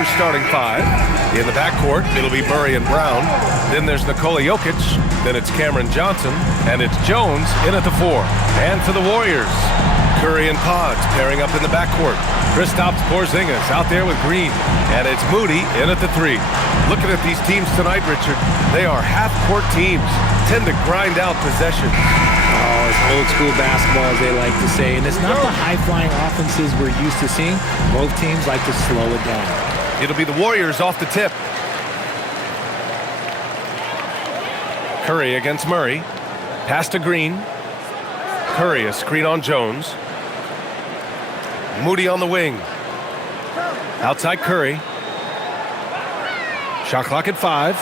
Raptors starting five. In the backcourt, it'll be Murray and Brown. Then there's Nikola Jokic. Then it's Cameron Johnson. And it's Jones in at the four. And for the Warriors, Curry and Pods pairing up in the backcourt. Kristaps Porzingis out there with Green. And it's Moody in at the three. Looking at these teams tonight, Richard, they are half-court teams. Tend to grind out possessions. Oh, it's old school basketball, as they like to say. And it's not the high-flying offenses we're used to seeing. Both teams like to slow it down. It'll be the Warriors off the tip. Curry against Murray. Pass to Green. Curry, a screen on Jones. Moody on the wing. Outside Curry. Shot clock at 5.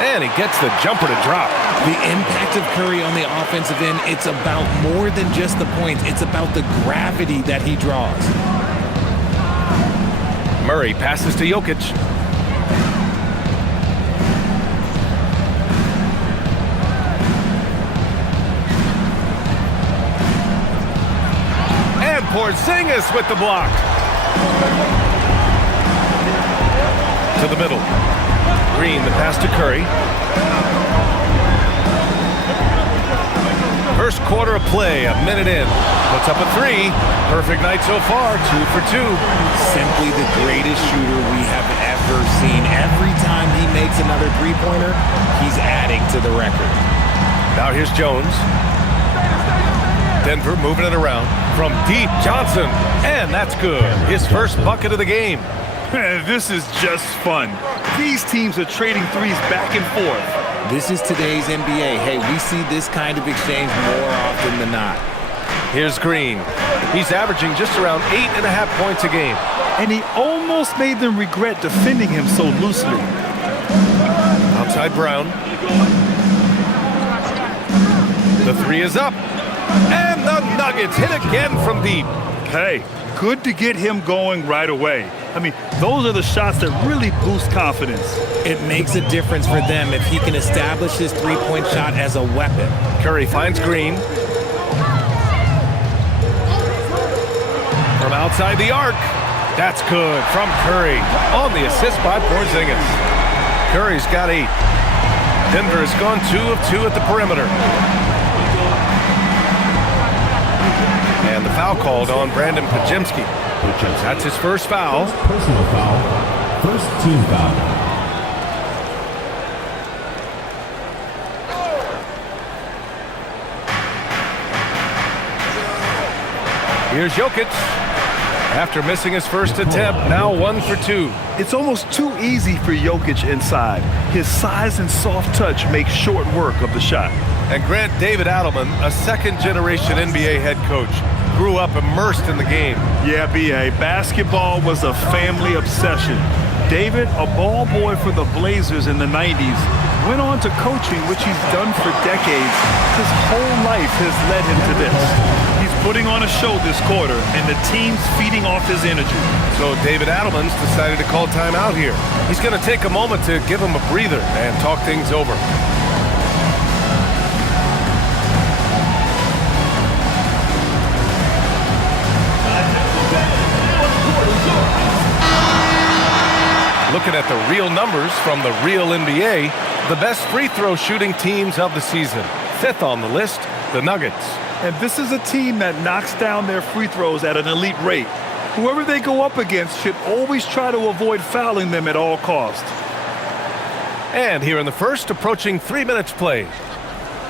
And he gets the jumper to drop. The impact of Curry on the offensive end, it's about more than just the points. It's about the gravity that he draws. Murray passes to Jokic. And Porzingis with the block. To the middle. Green, the pass to Curry. First quarter of play, a minute in. Puts up a three. Perfect night so far, 2 for 2. Simply the greatest shooter we have ever seen. Every time he makes another three-pointer, he's adding to the record. Now here's Jones. Denver moving it around. From deep, Johnson. And that's good. His first bucket of the game. This is just fun. These teams are trading threes back and forth. This is today's NBA. Hey, we see this kind of exchange more often than not. Here's Green. He's averaging just around 8.5 points a game. And he almost made them regret defending him so loosely. Outside Brown. The three is up. And the Nuggets hit again from deep. Hey, good to get him going right away. I mean, those are the shots that really boost confidence. It makes a difference for them if he can establish his three-point shot as a weapon. Curry finds Green. From outside the arc. That's good from Curry on the assist by Porzingis. Curry's got 8. Denver has gone 2 of 2 at the perimeter. And the foul called on Brandon Pajemski. That's his first foul. Personal foul. First team foul. Here's Jokic. After missing his first attempt, now 1 for 2. It's almost too easy for Jokic inside. His size and soft touch make short work of the shot. And Grant David Adelman, a second-generation NBA head coach, grew up immersed in the game. Yeah, B.A., basketball was a family obsession. David, a ball boy for the Blazers in the 90s, went on to coaching, which he's done for decades. His whole life has led him to this. He's putting on a show this quarter, and the team's feeding off his energy. So David Adelman's decided to call timeout here. He's going to take a moment to give him a breather and talk things over. Looking at the real numbers from the real NBA, the best free throw shooting teams of the season. 5th on the list, the Nuggets. And this is a team that knocks down their free throws at an elite rate. Whoever they go up against should always try to avoid fouling them at all costs. And here in the first, approaching 3 minutes played.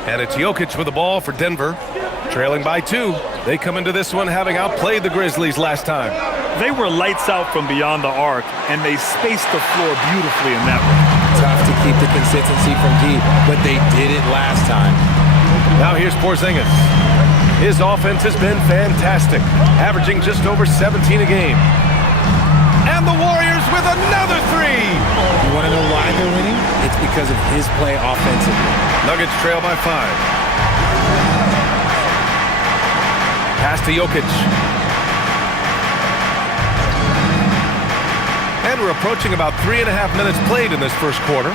And it's Jokic with the ball for Denver, trailing by 2. They come into this one having outplayed the Grizzlies last time. They were lights out from beyond the arc, and they spaced the floor beautifully in that one. Tough to keep the consistency from deep, but they did it last time. Now here's Porzingis. His offense has been fantastic, averaging just over 17 a game. And the Warriors with another 3. You want to know why they're winning? It's because of his play offensively. Nuggets trail by 5. Pass to Jokic. And we're approaching about 3.5 minutes played in this first quarter.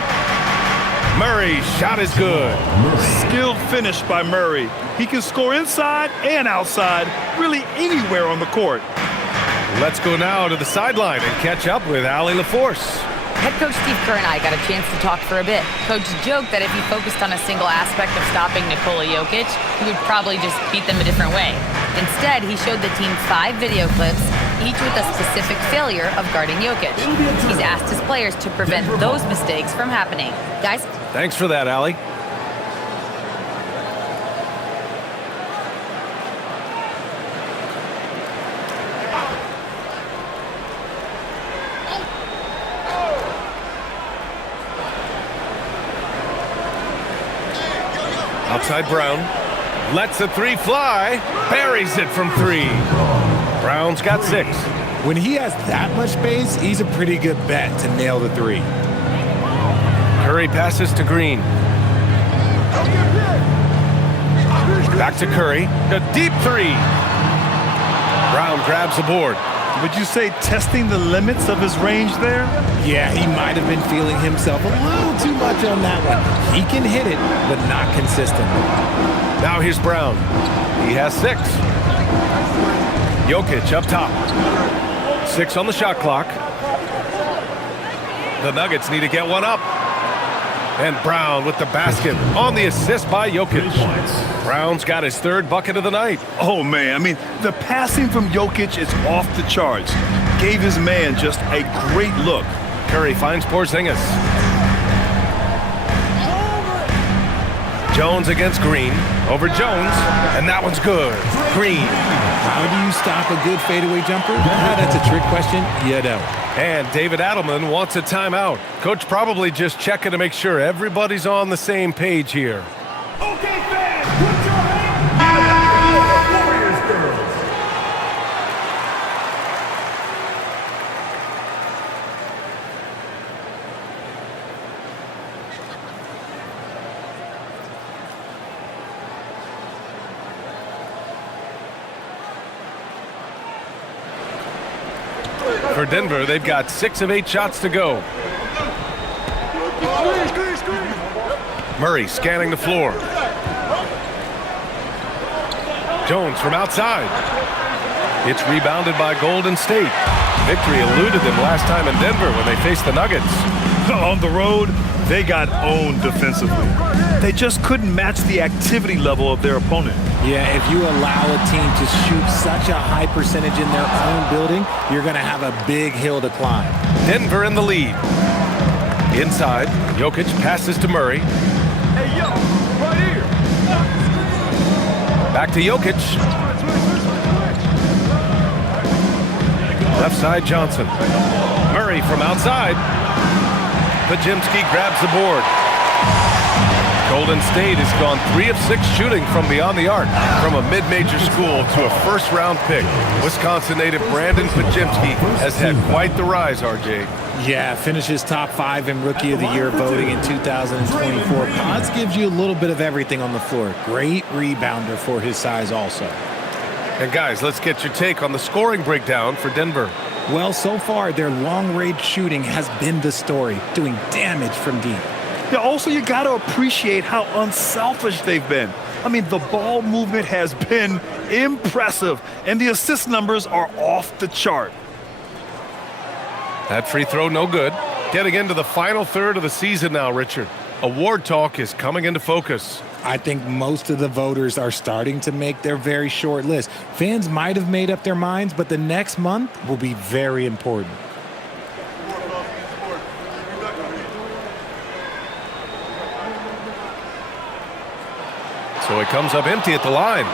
Murray's shot is good. Skilled finish by Murray. He can score inside and outside, really anywhere on the court. Let's go now to the sideline and catch up with Allie LaForce. Head coach Steve Kerr and I got a chance to talk for a bit. Coach joked that if he focused on a single aspect of stopping Nikola Jokic, he would probably just beat them a different way. Instead, he showed the team 5 video clips, each with a specific failure of guarding Jokic. He's asked his players to prevent those mistakes from happening. Guys? Thanks for that, Allie. Outside Brown, lets the 3 fly, buries it from 3. Brown's got 6. When he has that much space, he's a pretty good bet to nail the 3. Curry passes to Green. Back to Curry, a deep 3. Brown grabs the board. Would you say testing the limits of his range there? Yeah, he might have been feeling himself a little too much on that one. He can hit it, but not consistently. Now here's Brown. He has 6. Jokic up top. 6 on the shot clock. The Nuggets need to get one up. And Brown with the basket on the assist by Jokic. Brown's got his 3rd bucket of the night. Oh, man. I mean, the passing from Jokic is off the charts. Gave his man just a great look. Curry finds Porzingis. Jones against Green. Over Jones. And that one's good. Green. How do you stop a good fadeaway jumper? That's a trick question. You don't. And David Adelman wants a timeout. Coach probably just checking to make sure everybody's on the same page here. Okay, fans, put your hands up. Warriors girls. For Denver, they've got 6 of 8 shots to go. Murray scanning the floor. Jones from outside. It's rebounded by Golden State. Victory eluded them last time in Denver when they faced the Nuggets. On the road, they got owned defensively. They just couldn't match the activity level of their opponent. Yeah, if you allow a team to shoot such a high percentage in their own building, you're going to have a big hill to climb. Denver in the lead. Inside, Jokic passes to Murray. Hey, yo, right here. Back to Jokic. Left side, Johnson. Murray from outside. Pajimski grabs the board. Golden State has gone 3 of 6 shooting from beyond the arc. From a mid-major school to a first-round pick, Wisconsin native Brandon Pajimski has had quite the rise, RJ. Yeah, finishes top 5 in Rookie of the Year voting in 2024. Pods gives you a little bit of everything on the floor. Great rebounder for his size also. And guys, let's get your take on the scoring breakdown for Denver. Well, so far, their long-range shooting has been the story, doing damage from deep. Yeah, also, you got to appreciate how unselfish they've been. I mean, the ball movement has been impressive, and the assist numbers are off the chart. That free throw, no good. Getting into the final third of the season now, Richard. Award talk is coming into focus. I think most of the voters are starting to make their very short list. Fans might have made up their minds, but the next month will be very important. So he comes up empty at the line.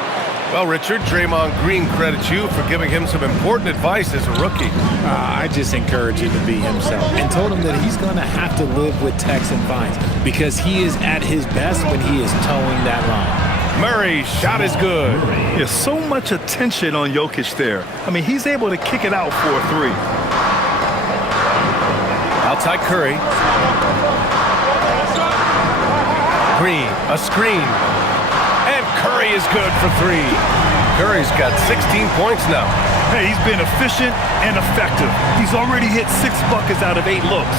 Well, Richard, Draymond Green credits you for giving him some important advice as a rookie. I just encourage him to be himself and told him that he's going to have to live with Tex and Vines because he is at his best when he is towing that line. Murray's shot is good. There's so much attention on Jokic there. I mean, he's able to kick it out for a 3. Outside Curry. Green, a screen. And Curry is good for 3. Curry's got 16 points now. Hey, he's been efficient and effective. He's already hit 6 buckets out of 8 looks.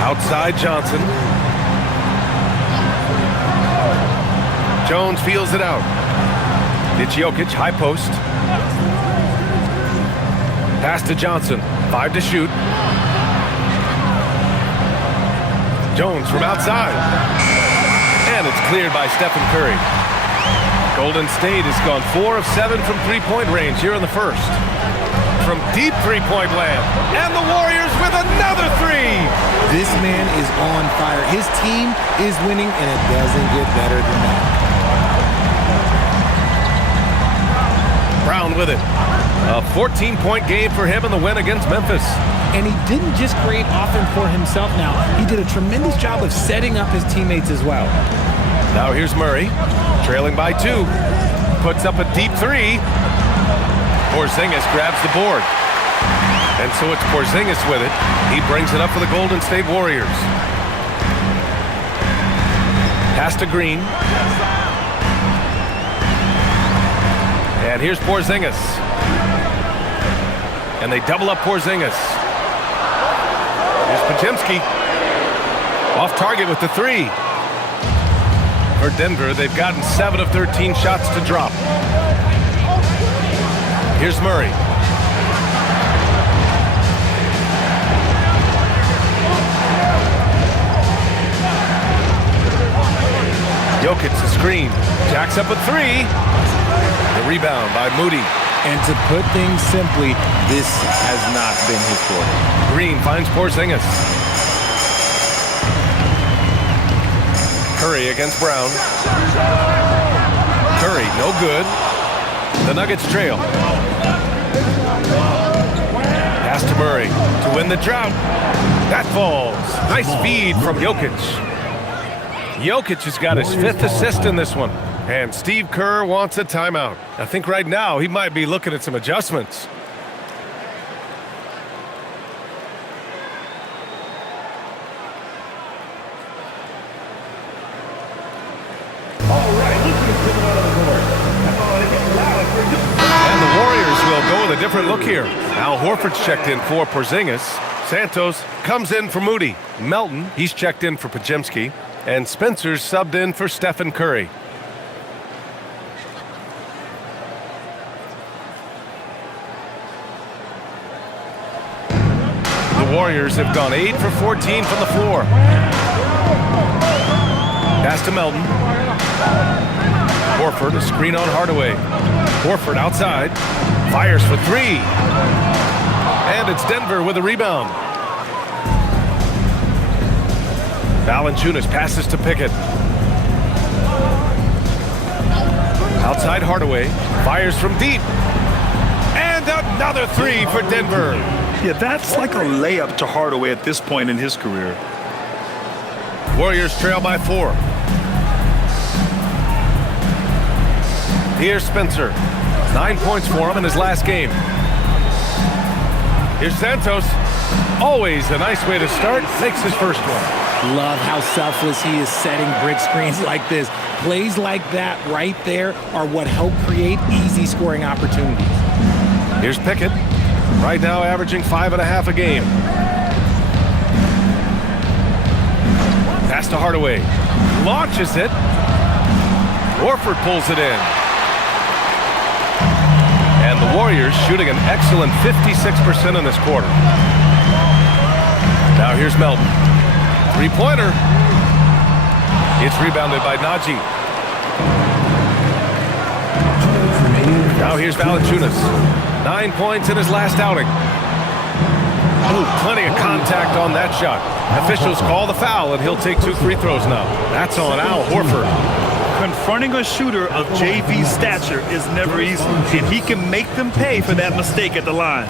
Outside Johnson. Jones feels it out. It's Jokic, high post. Pass to Johnson. 5 to shoot. Jones from outside. And it's cleared by Stephen Curry. Golden State has gone 4 of 7 from three-point range here in the first. From deep three-point land. And the Warriors with another three. This man is on fire. His team is winning, and it doesn't get better than that. Brown with it. A 14-point game for him in the win against Memphis. And he didn't just create offense for himself now. He did a tremendous job of setting up his teammates as well. Now here's Murray, trailing by 2. Puts up a deep three. Porzingis grabs the board. And so it's Porzingis with it. He brings it up for the Golden State Warriors. Pass to Green. And here's Porzingis. And they double up Porzingis. Here's Podziemski. Off target with the 3. For Denver, they've gotten 7 of 13 shots to drop. Here's Murray. Jokic the screen. Jacks up a 3. The rebound by Moody. And to put things simply, this has not been his quarter. Green finds Porzingis. Curry against Brown. Curry, no good. The Nuggets trail. Pass to Murray to win the drought. That falls. Nice feed from Jokic. Jokic has got his 5th assist in this one. And Steve Kerr wants a timeout. I think right now he might be looking at some adjustments. And the Warriors will go with a different look here. Al Horford's checked in for Porzingis. Santos comes in for Moody. Melton, he's checked in for Podziemski. And Spencer's subbed in for Stephen Curry. The Warriors have gone 8 for 14 from the floor. Pass to Melton. Horford, a screen on Hardaway. Horford outside. Fires for 3. And it's Denver with a rebound. Valanciunas passes to Pickett. Outside Hardaway. Fires from deep. And another 3 for Denver. Yeah, that's like a layup to Hardaway at this point in his career. Warriors trail by 4. Here's Spencer. 9 points for him in his last game. Here's Santos. Always a nice way to start. Makes his first one. Love how selfless he is setting brick screens like this. Plays like that right there are what help create easy scoring opportunities. Here's Pickett. Right now averaging 5.5 a game. Pass to Hardaway. Launches it. Horford pulls it in. And the Warriors shooting an excellent 56% in this quarter. Now here's Melton. Three-pointer. It's rebounded by Najee. Now here's Valanciunas. 9 points in his last outing. Ooh, plenty of contact on that shot. Officials call the foul, and he'll take 2 free throws now. That's on Al Horford. Confronting a shooter of JV's stature is never easy, and he can make them pay for that mistake at the line.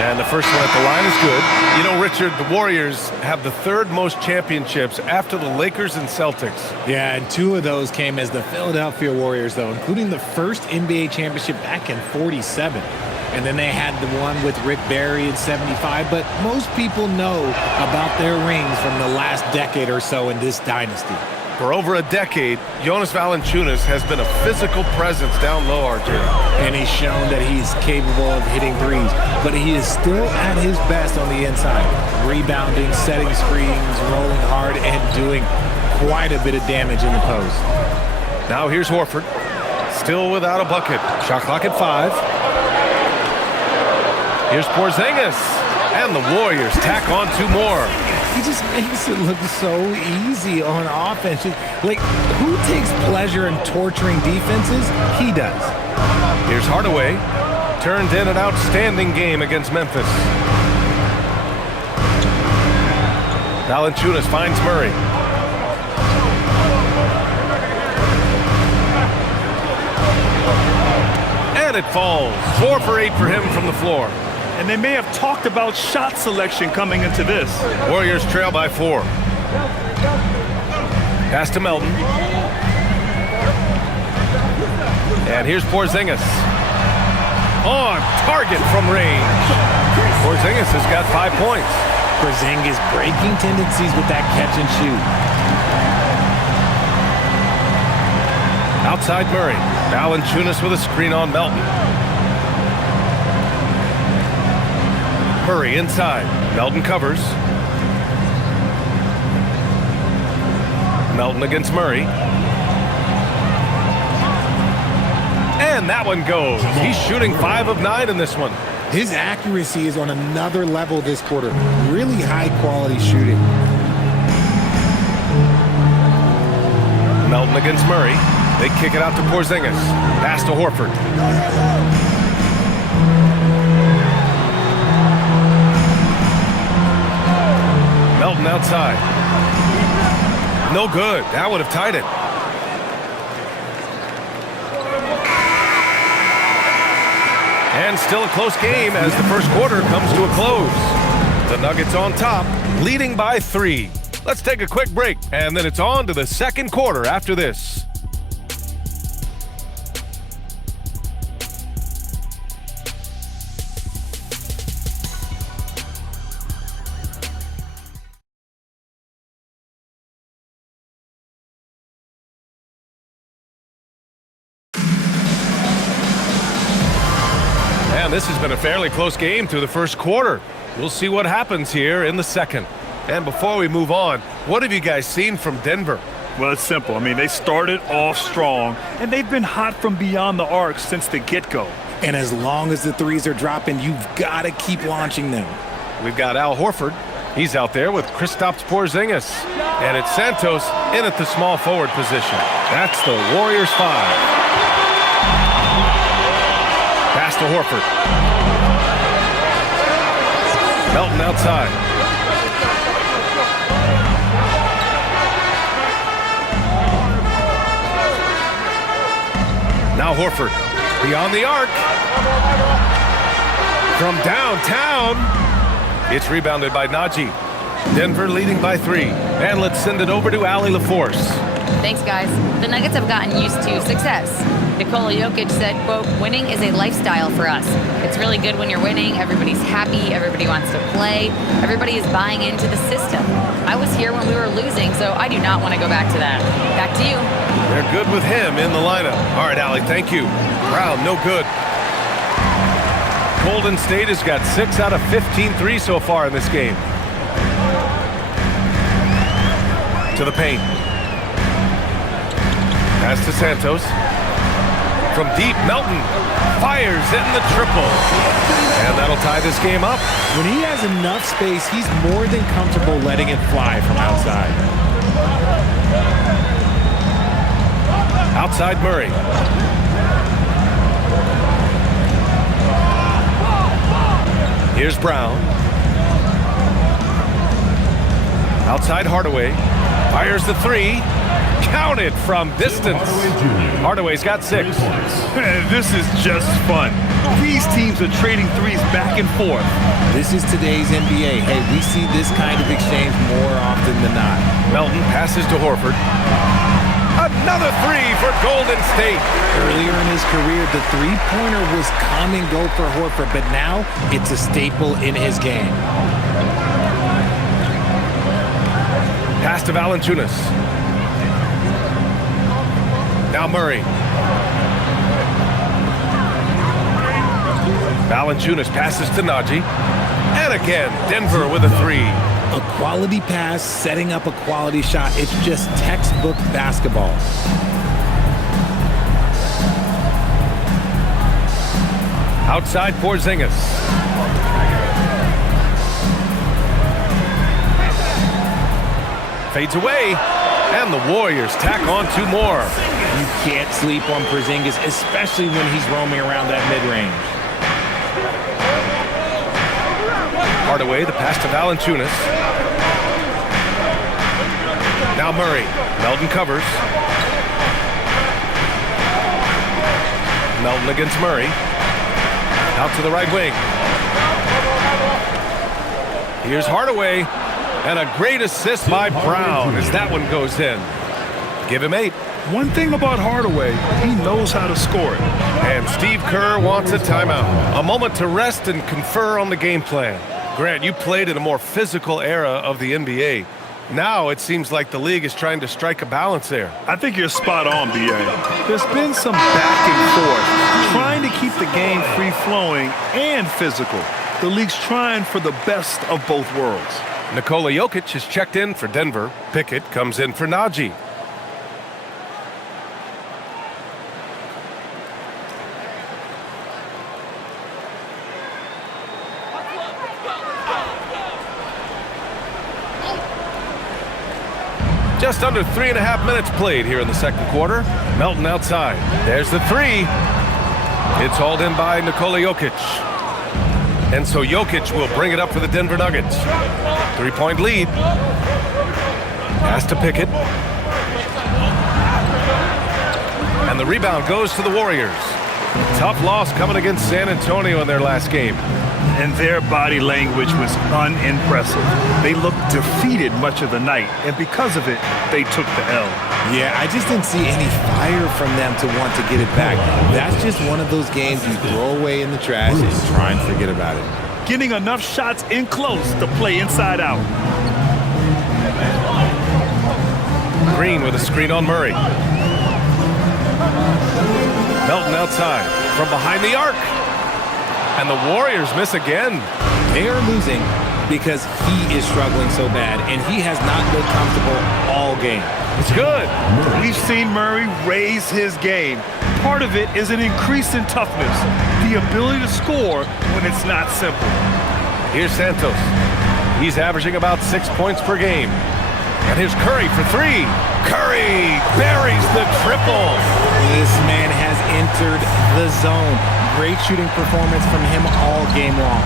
And the first one at the line is good. You know, Richard, the Warriors have the 3rd most championships after the Lakers and Celtics. Yeah, and 2 of those came as the Philadelphia Warriors, though, including the first NBA championship back in '47. And then they had the one with Rick Barry in '75. But most people know about their rings from the last decade or so in this dynasty. For over a decade, Jonas Valanciunas has been a physical presence down low, RJ. And he's shown that he's capable of hitting threes, but he is still at his best on the inside, rebounding, setting screens, rolling hard, and doing quite a bit of damage in the post. Now here's Horford, still without a bucket. Shot clock at 5. Here's Porzingis, and the Warriors tack on 2 more. He just makes it look so easy on offense. Like, who takes pleasure in torturing defenses? He does. Here's Hardaway, turned in an outstanding game against Memphis. Valanciunas finds Murray. And it falls. 4 for 8 for him from the floor. And they may have talked about shot selection coming into this. Warriors trail by 4. Pass to Melton. And here's Porzingis. On target from range. Porzingis has got 5 points. Porzingis breaking tendencies with that catch and shoot. Outside Murray. Valanciunas with a screen on Melton. Murray inside. Melton covers. Melton against Murray. And that one goes. He's shooting 5 of 9 in this one. His accuracy is on another level this quarter. Really high quality shooting. Melton against Murray. They kick it out to Porzingis. Pass to Horford. Melton outside. No good. That would have tied it. And still a close game as the first quarter comes to a close. The Nuggets on top, leading by 3. Let's take a quick break, and then it's on to the second quarter after this. This has been a fairly close game through the first quarter. We'll see what happens here in the second. And before we move on, what have you guys seen from Denver? Well, it's simple. I mean, they started off strong, and they've been hot from beyond the arc since the get-go. And as long as the threes are dropping, you've got to keep launching them. We've got Al Horford. He's out there with Kristaps Porzingis. And it's Santos in at the small forward position. That's the Warriors 5. Pass to Horford. Melton outside. Now Horford beyond the arc. From downtown. It's rebounded by Najee. Denver leading by 3. And let's send it over to Allie LaForce. Thanks, guys. The Nuggets have gotten used to success. Nikola Jokic said, quote, winning is a lifestyle for us. It's really good when you're winning. Everybody's happy. Everybody wants to play. Everybody is buying into the system. I was here when we were losing, so I do not want to go back to that. Back to you. They're good with him in the lineup. All right, Allie, thank you. Brown, no good. Golden State has got 6 out of 15 threes so far in this game. To the paint. Pass to Santos. From deep, Melton fires in the triple. And that'll tie this game up. When he has enough space, he's more than comfortable letting it fly from outside. Outside Murray. Here's Brown. Outside Hardaway. Fires the 3. Counted from distance. Hardaway's got 6. This is just fun. These teams are trading threes back and forth. This is today's NBA. Hey, we see this kind of exchange more often than not. Melton passes to Horford. Another 3 for Golden State. Earlier in his career, the three-pointer was come and go for Horford, but now it's a staple in his game. Pass to Valanciunas. Now Murray. Valanciunas passes to Najee. And again, Denver with a three. A quality pass, setting up a quality shot. It's just textbook basketball. Outside Porzingis. Fades away. And the Warriors tack on two more. You can't sleep on Porzingis, especially when he's roaming around that mid-range. Hardaway, the pass to Valanciunas. Now Murray. Melton covers. Melton against Murray. Out to the right wing. Here's Hardaway. And a great assist by Brown as that one goes in. Give him 8. One thing about Hardaway, he knows how to score it. And Steve Kerr wants a timeout. A moment to rest and confer on the game plan. Grant, you played in a more physical era of the NBA. Now it seems like the league is trying to strike a balance there. I think you're spot on, B.A. There's been some back and forth, trying to keep the game free-flowing and physical. The league's trying for the best of both worlds. Nikola Jokic is checked in for Denver. Pickett comes in for Najee. Just under 3.5 minutes played here in the second quarter. Melton outside. There's the three. It's hauled in by Nikola Jokic. And so Jokic will bring it up for the Denver Nuggets. 3-point lead. Pass to Pickett. And the rebound goes to the Warriors. Tough loss coming against San Antonio in their last game. And their body language was unimpressive. They looked defeated much of the night, and because of it, they took the L. Yeah, I just didn't see any fire from them to want to get it back. That's just one of those games you throw away in the trash and try and forget about it. Getting enough shots in close to play inside out. Green with a screen on Murray. Melton outside from behind the arc. And the Warriors miss again. They are losing because he is struggling so bad, and he has not looked comfortable all game. It's good. We've seen Murray raise his game. Part of it is an increase in toughness, the ability to score when it's not simple. Here's Santos. He's averaging about 6 points per game. And here's Curry for three. Curry buries the triple. This man has entered the zone. Great shooting performance from him all game long.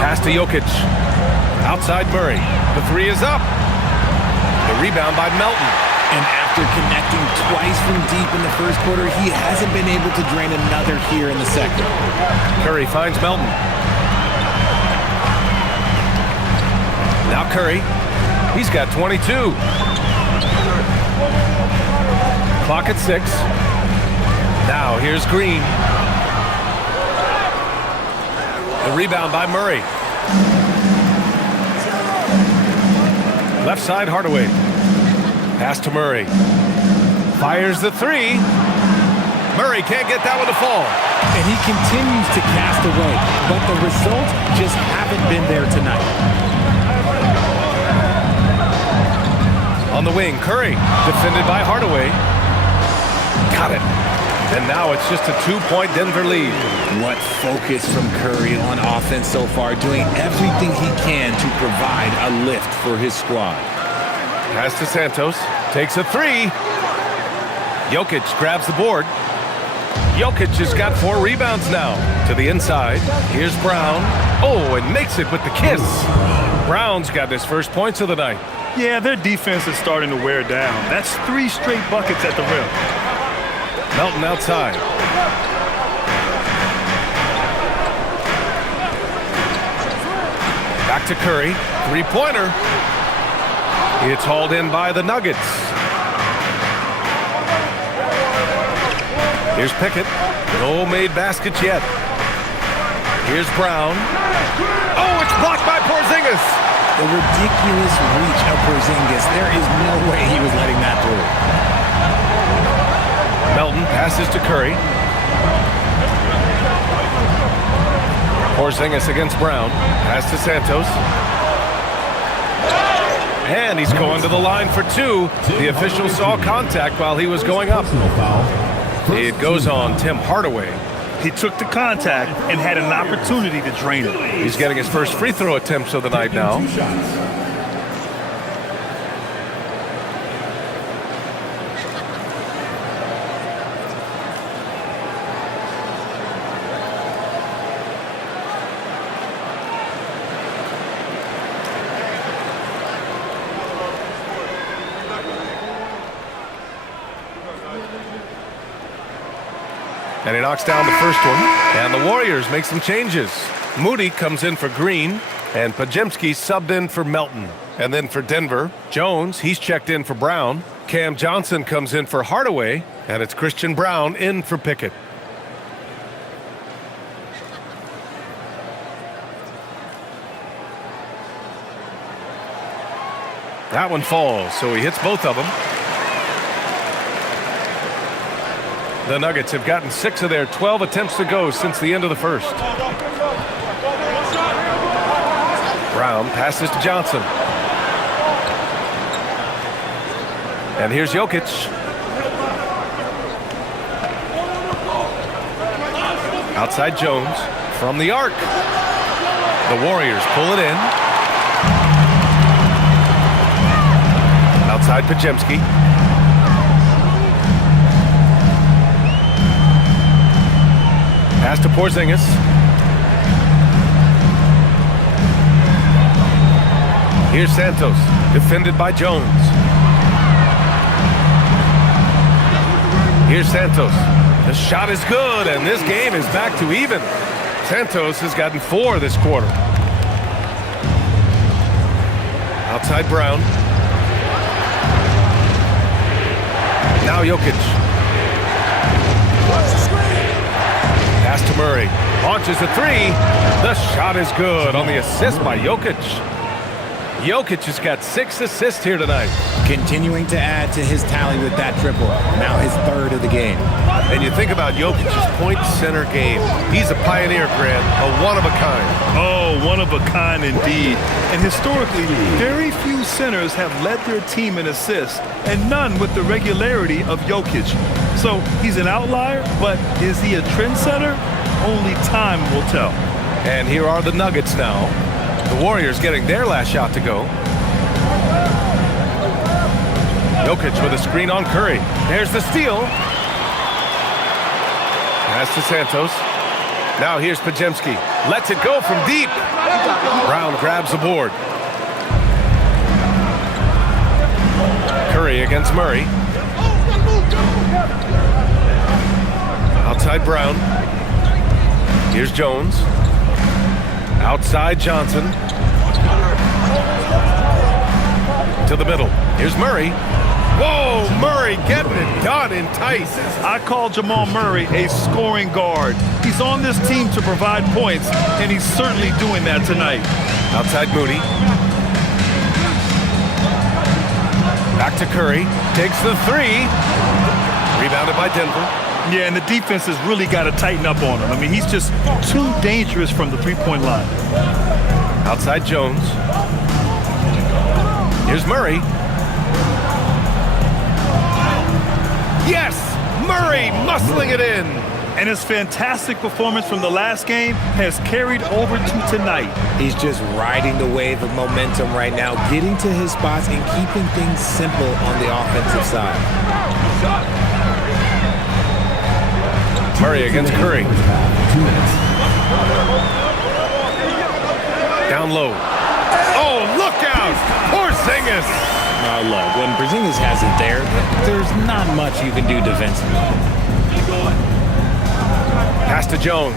Pass to Jokic. Outside Murray. The three is up. The rebound by Melton. And after connecting twice from deep in the first quarter, he hasn't been able to drain another here in the second. Curry finds Melton. Now Curry. He's got 22. Clock at 6. Now here's Green. The rebound by Murray. Left side Hardaway. Pass to Murray. Fires the three. Murray can't get that one to fall. And he continues to cast away, but the results just haven't been there tonight. On the wing, Curry, defended by Hardaway. Got it. And now it's just a 2-point Denver lead. What focus from Curry on offense so far, doing everything he can to provide a lift for his squad. Pass to Santos, takes a three. Jokic grabs the board. Jokic has got 4 rebounds now. To the inside, here's Brown. Oh, and makes it with the kiss. Brown's got his first points of the night. Yeah, their defense is starting to wear down. That's 3 straight buckets at the rim. Melton outside. Back to Curry. 3-pointer. It's hauled in by the Nuggets. Here's Pickett. No made baskets yet. Here's Brown. Oh, it's blocked by Porzingis. The ridiculous reach of Porzingis. There is no way he was letting that through. Melton passes to Curry. Porzingis against Brown. Pass to Santos. And he's going to the line for two. The official saw contact while he was going up. It goes on Tim Hardaway. He took the contact and had an opportunity to drain it. He's getting his first free throw attempts of the night now. And he knocks down the first one. And the Warriors make some changes. Moody comes in for Green. And Podziemski subbed in for Melton. And then for Denver, Jones, he's checked in for Brown. Cam Johnson comes in for Hardaway. And it's Christian Brown in for Pickett. That one falls, so he hits both of them. The Nuggets have gotten 6 of their 12 attempts to go since the end of the first. Brown passes to Johnson. And here's Jokic. Outside Jones from the arc. The Warriors pull it in. Outside Podziemski. Pass to Porzingis. Here's Santos, defended by Jones. Here's Santos. The shot is good, and this game is back to even. Santos has gotten 4 this quarter. Outside Brown. Now Jokic. Pass to Murray. Launches a 3. The shot is good on the assist by Jokic. Jokic has got 6 assists here tonight. Continuing to add to his tally with that triple. Now his 3rd of the game. And you think about Jokic's point center game. He's a pioneer, Grant, a one-of-a-kind. Oh, one of a kind indeed. And historically, very few centers have led their team in assists, and none with the regularity of Jokic. So he's an outlier, but is he a trendsetter? Only time will tell. And here are the Nuggets now. The Warriors getting their last shot to go. Jokic with a screen on Curry. There's the steal. Pass to Santos. Now here's Podziemski. Lets it go from deep. Brown grabs the board. Curry against Murray. Outside Brown. Here's Jones. Outside Johnson. To the middle. Here's Murray. Whoa, Murray getting it done in tight. I call Jamal Murray a scoring guard. He's on this team to provide points, and he's certainly doing that tonight. Outside Moody. Back to Curry. Takes the 3. Rebounded by Denver. Yeah, and the defense has really got to tighten up on him. I mean, he's just too dangerous from the three-point line. Outside Jones. Here's Murray. Yes! Murray muscling it in. And his fantastic performance from the last game has carried over to tonight. He's just riding the wave of momentum right now, getting to his spots and keeping things simple on the offensive side. Murray against Curry. Down low. Oh, look out! Porzingis! Look, when Porzingis has it there, there's not much you can do defensively. Pass to Jones.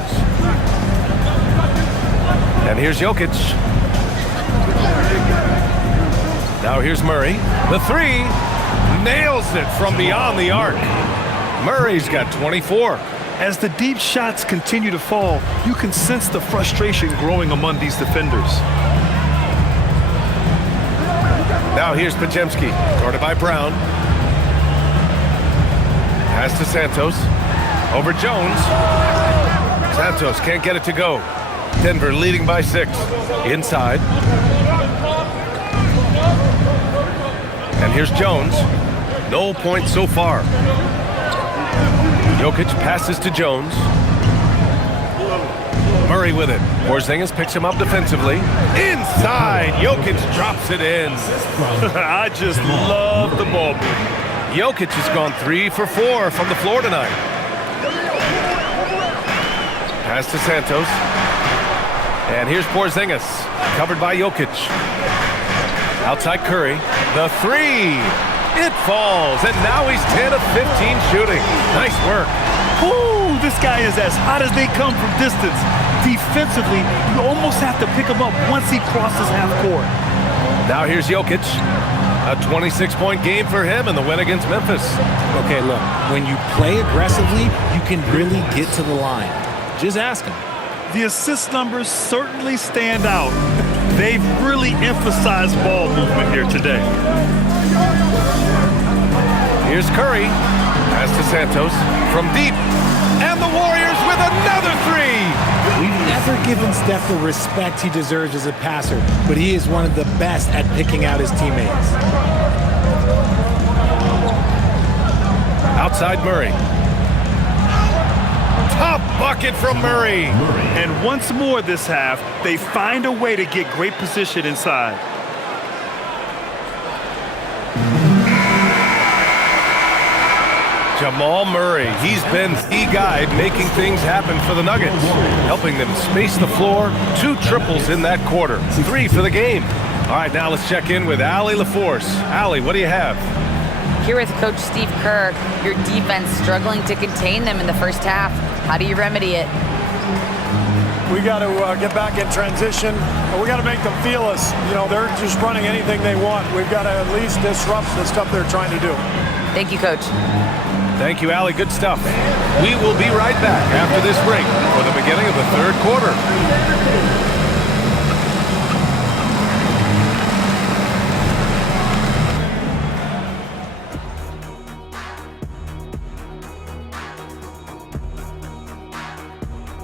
And here's Jokic. Now here's Murray. The 3. Nails it from beyond the arc. Murray's got 24. As the deep shots continue to fall, you can sense the frustration growing among these defenders. Now here's Pajemski, guarded by Brown. Pass to Santos. Over Jones. Santos can't get it to go. Denver leading by 6. Inside. And here's Jones. No points so far. Jokic passes to Jones. Murray with it. Porzingis picks him up defensively. Inside. Jokic drops it in. I just love the ball movement. Jokic has gone 3 for 4 from the floor tonight. Pass to Santos. And here's Porzingis, covered by Jokic. Outside Curry. The 3. It falls, and now he's 10 of 15 shooting. Nice work. Ooh, this guy is as hot as they come from distance. Defensively, you almost have to pick him up once he crosses half court. Now here's Jokic. A 26-point game for him in the win against Memphis. Okay, look, when you play aggressively, you can really get to the line. Just ask him. The assist numbers certainly stand out. They've really emphasized ball movement here today. Here's Curry. Pass to Santos from deep. And the Warriors with another 3. We've never given Steph the respect he deserves as a passer, but he is one of the best at picking out his teammates. Outside Murray. Top bucket from Murray. And once more this half, they find a way to get great position inside. Jamal Murray, he's been the guy making things happen for the Nuggets, helping them space the floor. 2 triples in that quarter, 3 for the game. All right, now let's check in with Allie LaForce. Allie, what do you have? Here with Coach Steve Kerr, your defense struggling to contain them in the first half. How do you remedy it? We got to get back in transition. We got to make them feel us. You know, they're just running anything they want. We've got to at least disrupt the stuff they're trying to do. Thank you, Coach. Thank you, Allie. Good stuff. We will be right back after this break for the beginning of the 3rd quarter.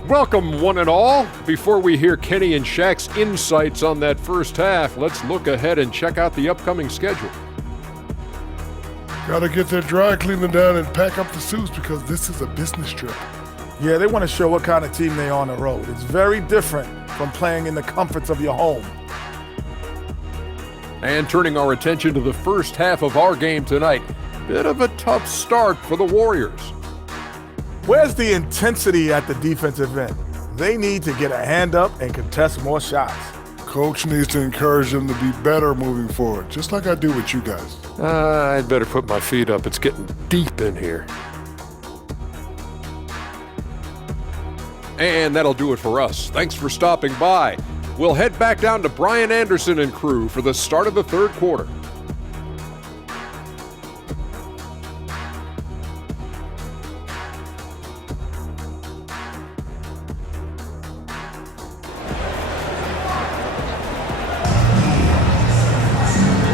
Welcome, one and all. Before we hear Kenny and Shaq's insights on that first half, let's look ahead and check out the upcoming schedule. Got to get their dry cleaning done and pack up the suits because this is a business trip. Yeah, they want to show what kind of team they are on the road. It's very different from playing in the comforts of your home. And turning our attention to the first half of our game tonight, bit of a tough start for the Warriors. Where's the intensity at the defensive end? They need to get a hand up and contest more shots. Coach needs to encourage them to be better moving forward, just like I do with you guys. I'd better put my feet up. It's getting deep in here. And that'll do it for us. Thanks for stopping by. We'll head back down to Brian Anderson and crew for the start of the 3rd quarter.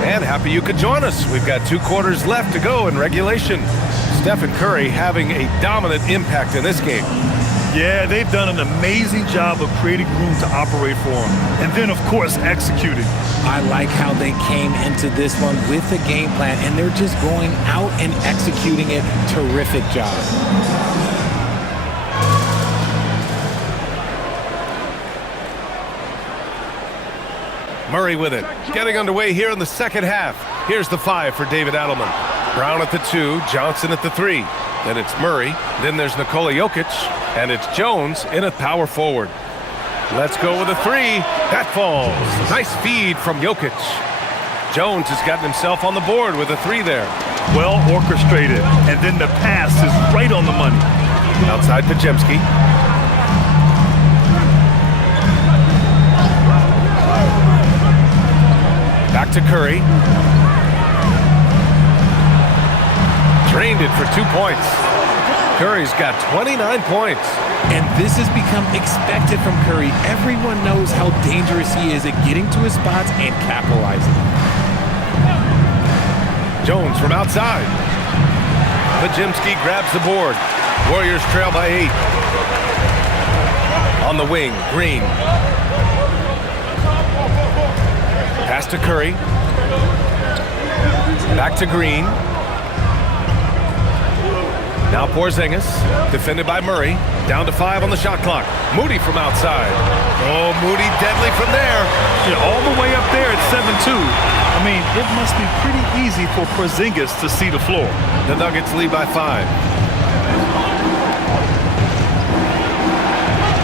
And happy you could join us. We've got 2 quarters left to go in regulation. Stephen Curry having a dominant impact in this game. Yeah, they've done an amazing job of creating room to operate for him. And then, of course, executing. I like how they came into this one with a game plan, and they're just going out and executing it. Terrific job. Murray with it. Getting underway here in the second half. Here's the 5 for David Adelman. Brown at the 2, Johnson at the 3. Then it's Murray. Then there's Nikola Jokic. And it's Jones in at power forward. Let's go with a 3. That falls. Nice feed from Jokic. Jones has gotten himself on the board with a 3 there. Well orchestrated. And then the pass is right on the money. Outside Pajemski. Back to Curry. Drained it for 2 points. Curry's got 29 points. And this has become expected from Curry. Everyone knows how dangerous he is at getting to his spots and capitalizing. Jones from outside. Pajimski grabs the board. Warriors trail by 8. On the wing, Green. Pass to Curry. Back to Green. Now Porzingis, defended by Murray. Down to 5 on the shot clock. Moody from outside. Oh, Moody deadly from there. Yeah, all the way up there at 7-2. I mean, it must be pretty easy for Porzingis to see the floor. The Nuggets lead by 5.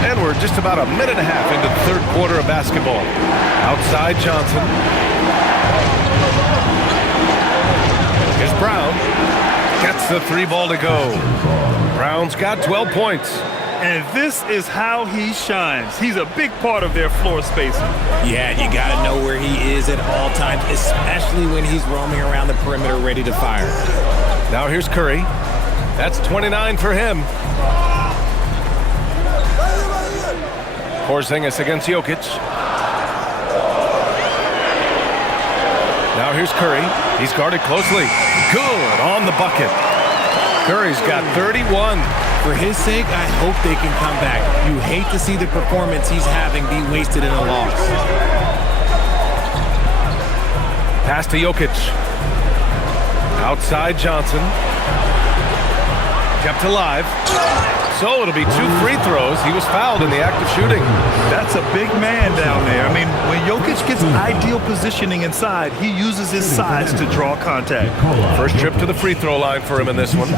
And we're just about a minute and a half into the third quarter of basketball. Outside Johnson. Here's Brown. Gets the 3 ball to go. Brown's got 12 points. And this is how he shines. He's a big part of their floor spacing. Yeah, you got to know where he is at all times, especially when he's roaming around the perimeter ready to fire. Now here's Curry. That's 29 for him. Porzingis against Jokic. Now here's Curry. He's guarded closely. Good on the bucket. Curry's got 31. For his sake, I hope they can come back. You hate to see the performance he's having be wasted in a loss. Pass to Jokic. Outside Johnson. Kept alive. So it'll be 2 free throws. He was fouled in the act of shooting. That's a big man down there. I mean, when Jokic gets ideal positioning inside, he uses his size to draw contact. First trip to the free throw line for him in this one.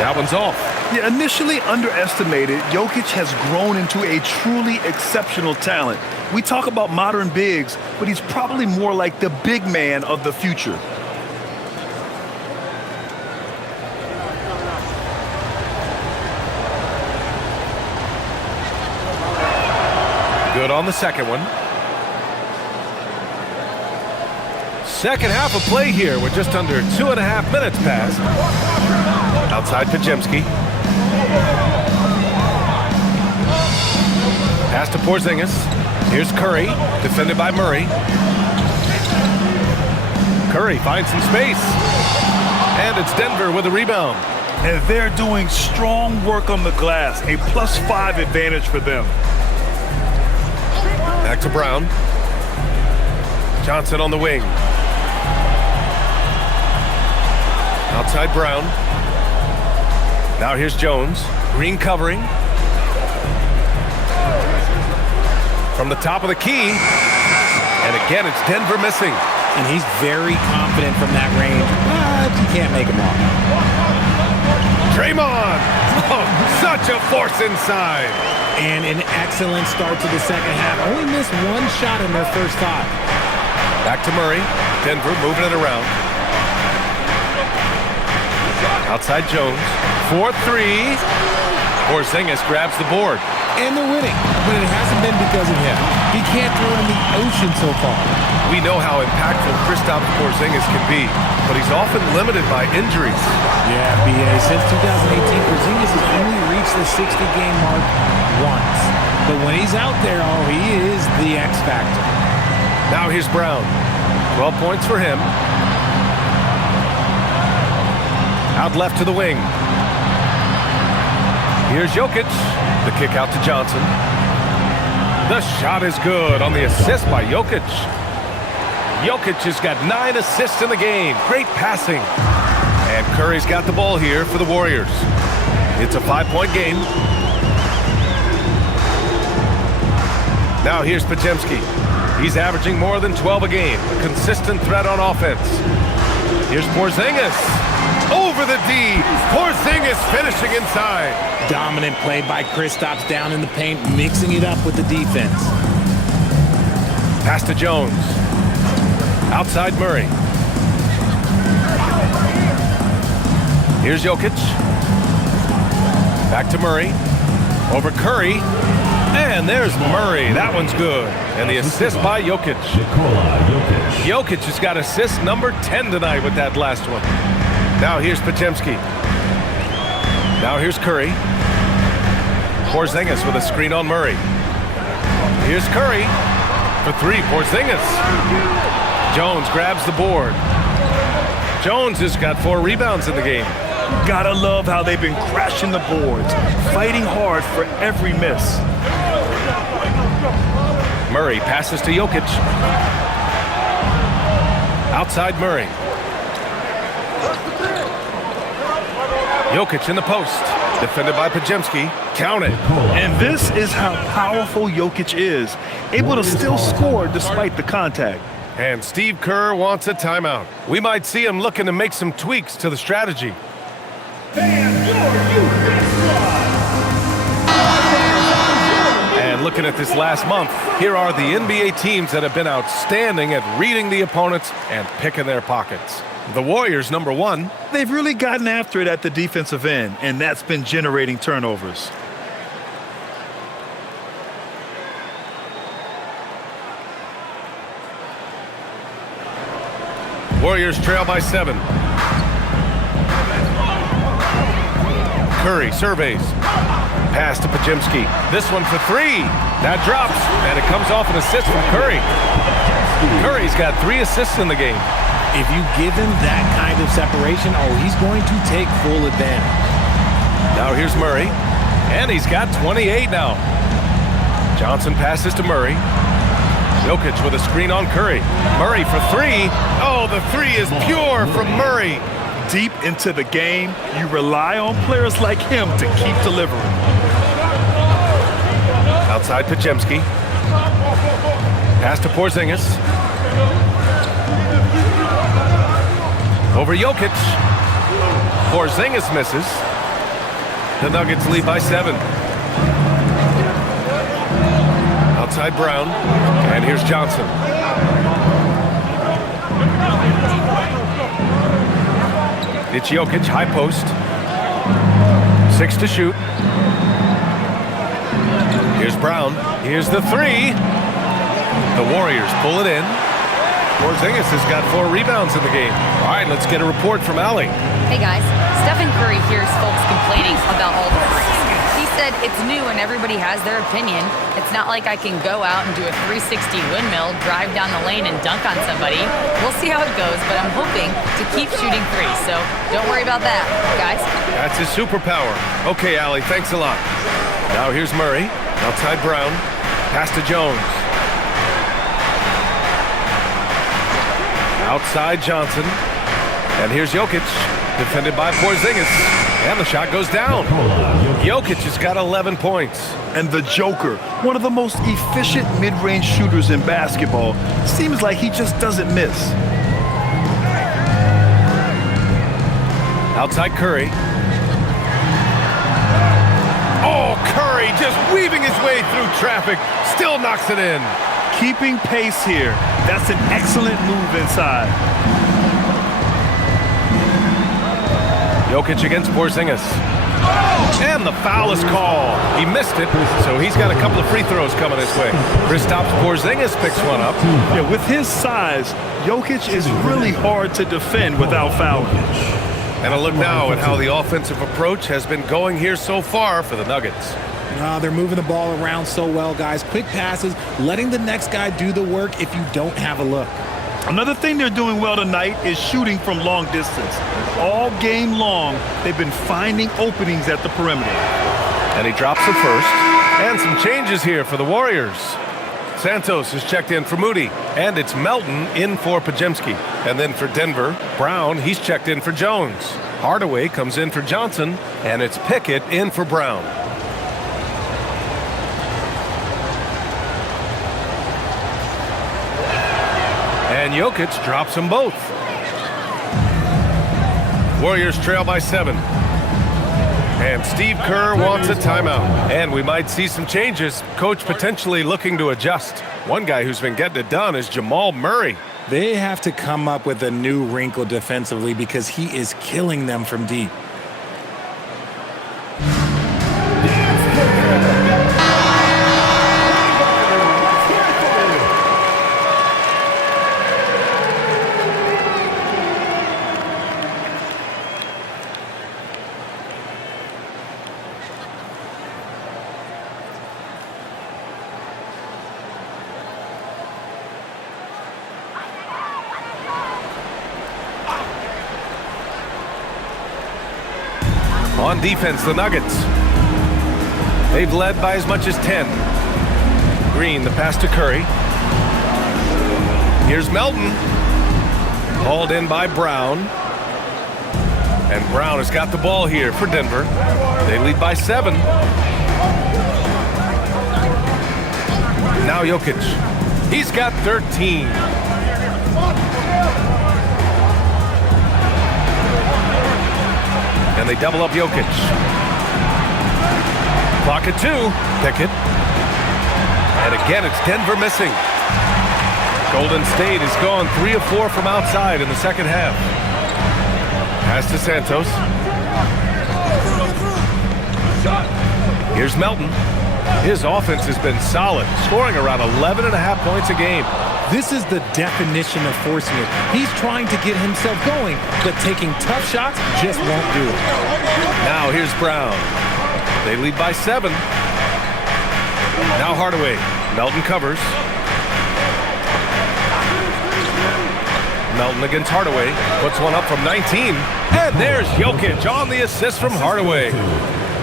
That one's off. Yeah, initially underestimated, Jokic has grown into a truly exceptional talent. We talk about modern bigs, but he's probably more like the big man of the future. Good on the second one. Second half of play here with just under 2.5 minutes passed. Outside Pajimski. Pass to Porzingis. Here's Curry, defended by Murray. Curry finds some space. And it's Denver with a rebound. And they're doing strong work on the glass, a +5 advantage for them. Back to Brown. Johnson on the wing. Outside Brown. Now here's Jones. Green covering. From the top of the key. And again, it's Denver missing. And he's very confident from that range, but you can't make him off. Draymond. Oh, such a force inside. And an excellent start to the second half. Only missed 1 shot in their first 5. Back to Murray. Denver moving it around. Outside Jones. 4-3. Porzingis grabs the board. And they're winning, but it hasn't been because of him. He can't throw it in the ocean so far. We know how impactful Kristaps Porzingis can be, but he's often limited by injuries. Yeah, BA. Since 2018, Porzingis has only reached the 60-game mark once. But when he's out there, oh, he is the X factor. Now here's Brown. 12 points for him. Out left to the wing. Here's Jokic. The kick out to Johnson. The shot is good on the assist by Jokic. Jokic has got 9 assists in the game. Great passing. And Curry's got the ball here for the Warriors. It's a 5-point game. Now here's Pajimski. He's averaging more than 12 a game. A consistent threat on offense. Here's Porzingis. Over the D. Porzingis finishing inside. Dominant play by Kristaps down in the paint, mixing it up with the defense. Pass to Jones. Outside Murray. Here's Jokic. Back to Murray. Over Curry. And And there's Murray. That one's good. And the assist by Jokic. Jokic has got assist number 10 tonight with that last one. Now here's Podziemski. Now here's Curry. Porzingis with a screen on Murray. Here's Curry for three. Porzingis. Jones grabs the board. Jones has got 4 rebounds in the game. Gotta love how they've been crashing the boards, fighting hard for every miss. Murray passes to Jokic. Outside Murray. Jokic in the post. Defended by Podziemski. Count it. And this is how powerful Jokic is, able to still score despite the contact. And Steve Kerr wants a timeout. We might see him looking to make some tweaks to the strategy. And looking at this last month, here are the NBA teams that have been outstanding at reading the opponents and picking their pockets. The Warriors, number 1. They've really gotten after it at the defensive end, and that's been generating turnovers. Warriors trail by 7. Curry surveys. Pass to Podziemski. This one for 3. That drops, and it comes off an assist from Curry. Curry's got 3 assists in the game. If you give him that kind of separation, he's going to take full advantage. Now here's Murray, and he's got 28 now. Johnson passes to Murray. Jokic with a screen on Curry. Murray for 3. Oh, the 3 is pure from Murray. Deep into the game, you rely on players like him to keep delivering. Outside Podziemski. Pass to Porzingis. Over Jokic. Porzingis misses. The Nuggets lead by 7. Outside Brown. And here's Johnson. It's Jokic, high post. 6 to shoot. Here's Brown. Here's the 3. The Warriors pull it in. Porzingis has got 4 rebounds in the game. All right, let's get a report from Allie. Hey guys, Stephen Curry hears folks complaining about all the threes. He said it's new and everybody has their opinion. It's not like I can go out and do a 360 windmill, drive down the lane and dunk on somebody. We'll see how it goes, but I'm hoping to keep shooting threes, so don't worry about that, guys. That's his superpower. Okay, Allie, thanks a lot. Now here's Murray. Outside Brown. Pass to Jones. Outside Johnson. And here's Jokic. Defended by Porzingis. And the shot goes down. Jokic has got 11 points. And the Joker, one of the most efficient mid-range shooters in basketball, seems like he just doesn't miss. Outside Curry. Oh, Curry just weaving his way through traffic. Still knocks it in. Keeping pace here. That's an excellent move inside. Jokic against Porzingis. And the foul is called. He missed it, so he's got a couple of free throws coming his way. Kristaps Porzingis picks one up. Yeah, with his size, Jokic is really hard to defend without fouling. And a look now at how the offensive approach has been going here so far for the Nuggets. They're moving the ball around so well, guys. Quick passes, letting the next guy do the work if you don't have a look. Another thing they're doing well tonight is shooting from long distance. All game long, they've been finding openings at the perimeter. And he drops the first. And some changes here for the Warriors. Santos is checked in for Moody. And it's Melton in for Podziemski. And then for Denver, Brown, he's checked in for Jones. Hardaway comes in for Johnson. And it's Pickett in for Brown. And Jokic drops them both. Warriors trail by 7. And Steve Kerr wants a timeout. And we might see some changes. Coach potentially looking to adjust. One guy who's been getting it done is Jamal Murray. They have to come up with a new wrinkle defensively because he is killing them from deep. On defense, the Nuggets. They've led by as much as 10. Green, the pass to Curry. Here's Melton. Hauled in by Brown. And Brown has got the ball here for Denver. They lead by 7. Now Jokic. He's got 13. And they double up Jokic. Clock at 2. Pickett. And again, it's Denver missing. Golden State has gone 3 of 4 from outside in the second half. Pass to Santos. Here's Melton. His offense has been solid, scoring around 11.5 points a game. This is the definition of forcing it. He's trying to get himself going, but taking tough shots just won't do it. Now here's Brown. They lead by 7. Now Hardaway. Melton covers. Melton against Hardaway. Puts one up from 19. And there's Jokic on the assist from Hardaway.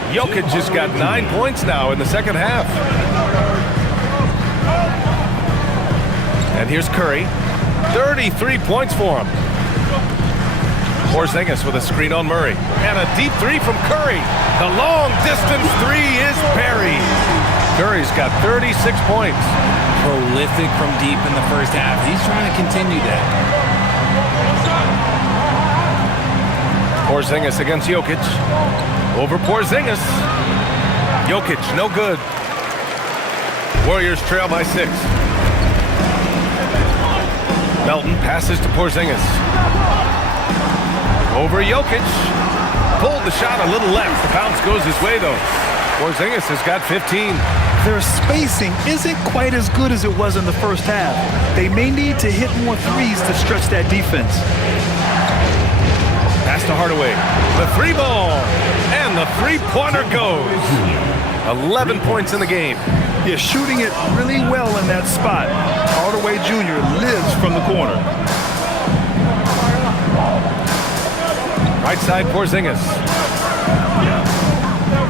Jokic just got 9 points now in the second half. And here's Curry. 33 points for him. Porzingis with a screen on Murray. And a deep 3 from Curry. The long distance 3 is buried. Curry's got 36 points. Prolific from deep in the first half. He's trying to continue that. Porzingis against Jokic. Over Porzingis. Jokic, no good. Warriors trail by 6. Melton passes to Porzingis. Over Jokic. Pulled the shot a little left. The bounce goes his way, though. Porzingis has got 15. Their spacing isn't quite as good as it was in the first half. They may need to hit more threes to stretch that defense. Pass to Hardaway. The 3 ball. And the 3-pointer goes. 11 points in the game. Yeah, shooting it really well in that spot. Hardaway Jr. lives from the corner. Right side, Porzingis.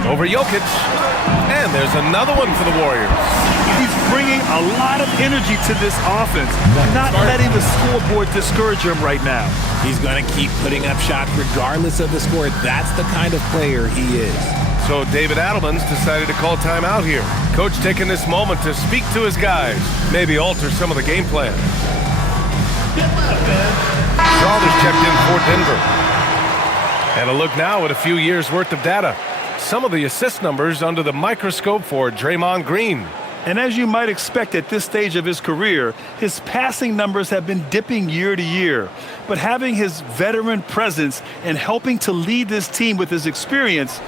Over Jokic. And there's another one for the Warriors. He's bringing a lot of energy to this offense, not letting the scoreboard discourage him right now. He's going to keep putting up shots regardless of the score. That's the kind of player he is. So David Adelman's decided to call timeout here. Coach taking this moment to speak to his guys, maybe alter some of the game plan. Charles checked in for Denver. And a look now at a few years' worth of data. Some of the assist numbers under the microscope for Draymond Green. And as you might expect at this stage of his career, his passing numbers have been dipping year to year. But having his veteran presence and helping to lead this team with his experience,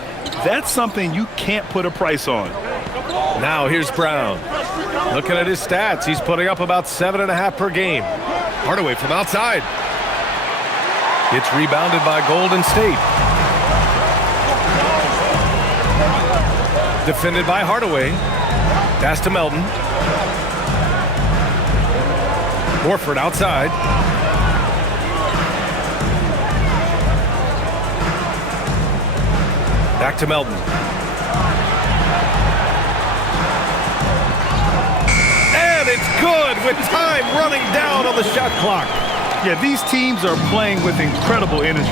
that's something you can't put a price on. Now here's Brown. Looking at his stats, he's putting up about 7.5 per game. Hardaway from outside. It's rebounded by Golden State. Defended by Hardaway. Pass to Melton. Horford outside. Back to Melton. And it's good with time running down on the shot clock. Yeah, these teams are playing with incredible energy.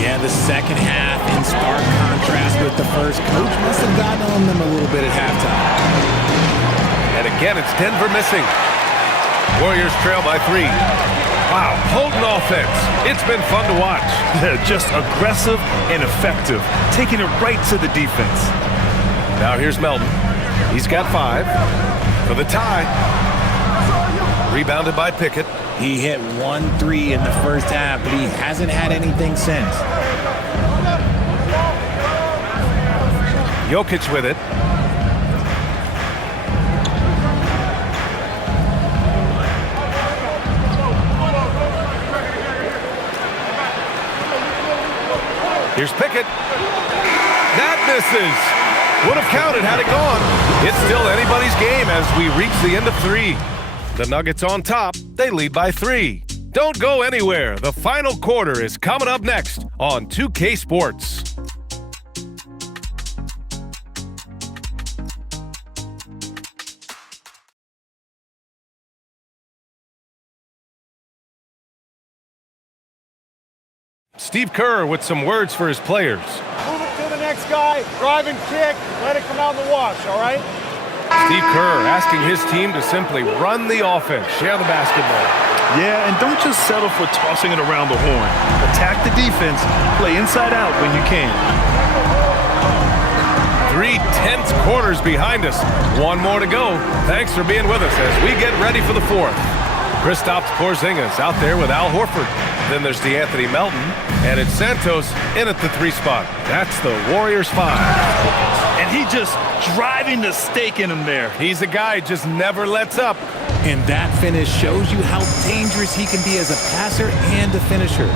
Yeah, the second half in stark contrast with the first. Coach must have gotten on them a little bit at halftime. And again, it's Denver missing. Warriors trail by 3. Wow, potent offense. It's been fun to watch. Just aggressive and effective, taking it right to the defense. Now here's Melton. He's got 5 for the tie. Rebounded by Pickett. He hit 1 3 in the first half, but he hasn't had anything since. Jokic with it. Here's Pickett. That misses. Would have counted had it gone. It's still anybody's game as we reach the end of 3. The Nuggets on top. They lead by 3. Don't go anywhere. The final quarter is coming up next on 2K Sports. Steve Kerr with some words for his players. Move it to the next guy. Drive and kick. Let it come out in the wash, all right? Steve Kerr asking his team to simply run the offense, share the basketball. Yeah, and don't just settle for tossing it around the horn. Attack the defense. Play inside out when you can. 3 tense quarters behind us. One more to go. Thanks for being with us as we get ready for the fourth. Kristaps Porzingis out there with Al Horford. Then there's DeAnthony Melton, and it's Santos in at the 3 spot. That's the Warriors 5. And he just driving the stake in him there. He's a guy just never lets up. And that finish shows you how dangerous he can be as a passer and a finisher.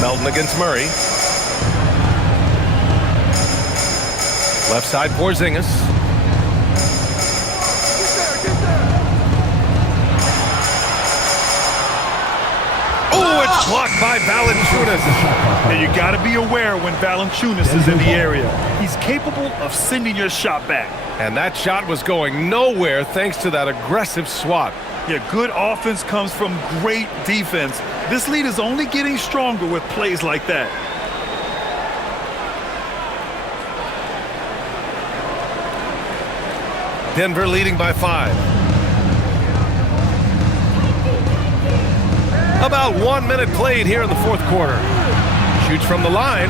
Melton against Murray. Left side Porzingis. Oh, it's blocked by Valanciunas. And you got to be aware when Valanciunas is in the area. He's capable of sending your shot back. And that shot was going nowhere thanks to that aggressive swat. Yeah, good offense comes from great defense. This lead is only getting stronger with plays like that. Denver leading by 5. About 1 minute played here in the fourth quarter. Shoots from the line.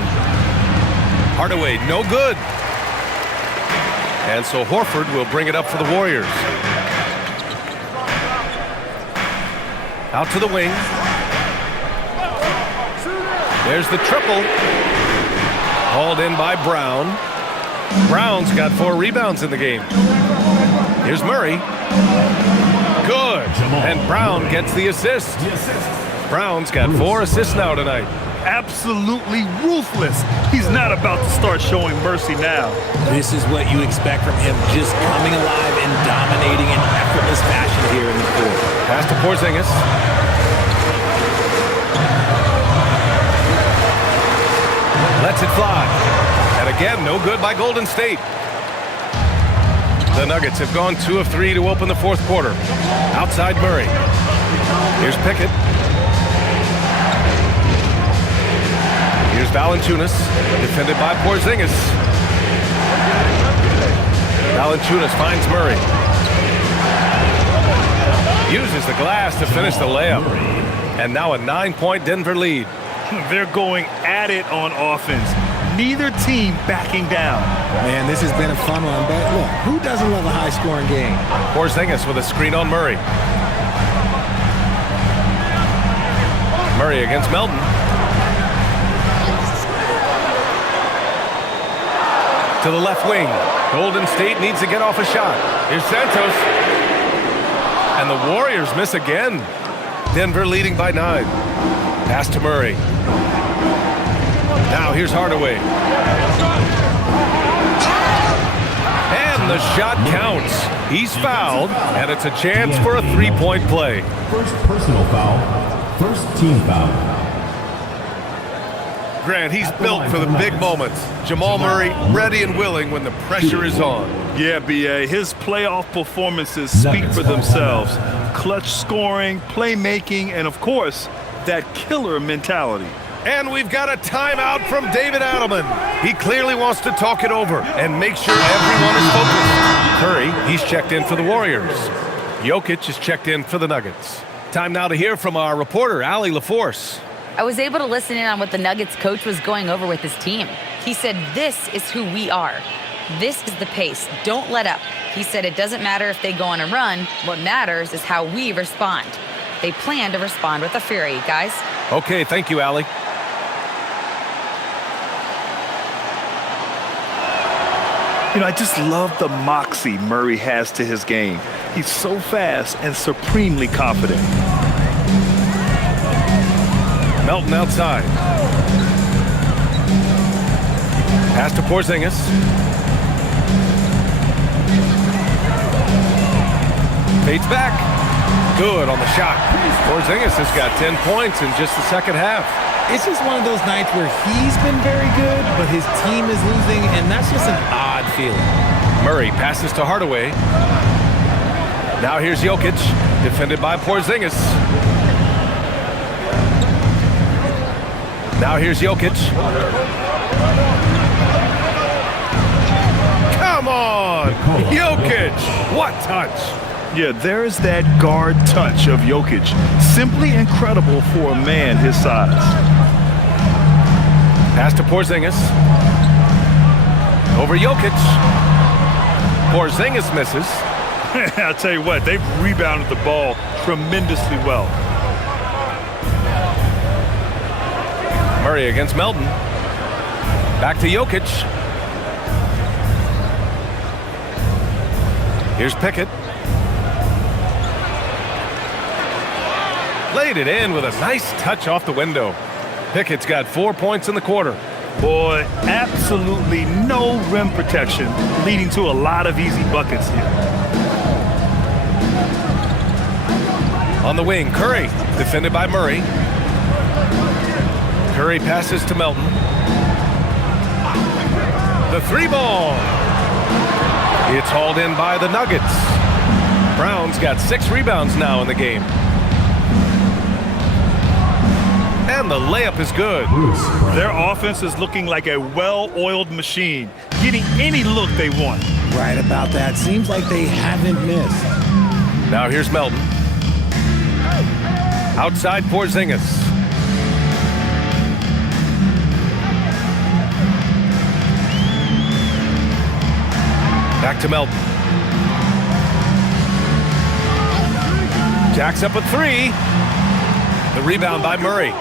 Hardaway, no good. And so Horford will bring it up for the Warriors. Out to the wing. There's the triple. Hauled in by Brown. Brown's got 4 rebounds in the game. Here's Murray. Good. And Brown gets the assist. Brown's got 4 assists now tonight. Absolutely ruthless. He's not about to start showing mercy now. This is what you expect from him, just coming alive and dominating in effortless fashion here in the fourth. Pass to Porzingis. Lets it fly. And again, no good by Golden State. The Nuggets have gone 2 of 3 to open the fourth quarter. Outside Murray. Here's Pickett. Here's Valanciunas, defended by Porzingis. Valanciunas finds Murray. Uses the glass to finish the layup. And now a 9-point Denver lead. They're going at it on offense. Neither team backing down. Man, this has been a fun one, but look, who doesn't love a high-scoring game? Porzingis with a screen on Murray. Murray against Melton. To the left wing. Golden State needs to get off a shot. Here's Santos. And the Warriors miss again. Denver leading by 9. Pass to Murray. Now here's Hardaway. And the shot counts. He's fouled, and it's a chance for a 3-point play. First personal foul, first team foul. Grant, he's built for the big moments. Jamal Murray ready and willing when the pressure is on. Yeah, B.A., his playoff performances speak for themselves. Clutch scoring, playmaking, and of course, that killer mentality. And we've got a timeout from David Adelman. He clearly wants to talk it over and make sure everyone is focused. Curry, he's checked in for the Warriors. Jokic is checked in for the Nuggets. Time now to hear from our reporter, Allie LaForce. I was able to listen in on what the Nuggets coach was going over with his team. He said, this is who we are. This is the pace. Don't let up. He said it doesn't matter if they go on a run. What matters is how we respond. They plan to respond with a fury, guys. Okay, thank you, Allie. You know, I just love the moxie Murray has to his game. He's so fast and supremely confident. Melton outside. Pass to Porzingis. Fades back. Good on the shot. Porzingis has got 10 points in just the second half. It's just one of those nights where he's been very good, but his team is losing, and that's just an odd feeling. Murray passes to Hardaway. Now here's Jokic, defended by Porzingis. Now here's Jokic. Come on, Jokic. What touch. Yeah, there's that guard touch of Jokic. Simply incredible for a man his size. Pass to Porzingis. Over Jokic. Porzingis misses. I'll tell you what, they've rebounded the ball tremendously well. Murray against Melton. Back to Jokic. Here's Pickett. Laid it in with a nice touch off the window. Pickett's got 4 points in the quarter. Boy, absolutely no rim protection, leading to a lot of easy buckets here. On the wing, Curry, defended by Murray. Curry passes to Melton. The 3-ball. It's hauled in by the Nuggets. Brown's got 6 rebounds now in the game. And the layup is good. Their offense is looking like a well-oiled machine, getting any look they want. Right about that. Seems like they haven't missed. Now here's Melton. Outside Porzingis. Back to Melton. Jacks up a 3. The rebound by Murray.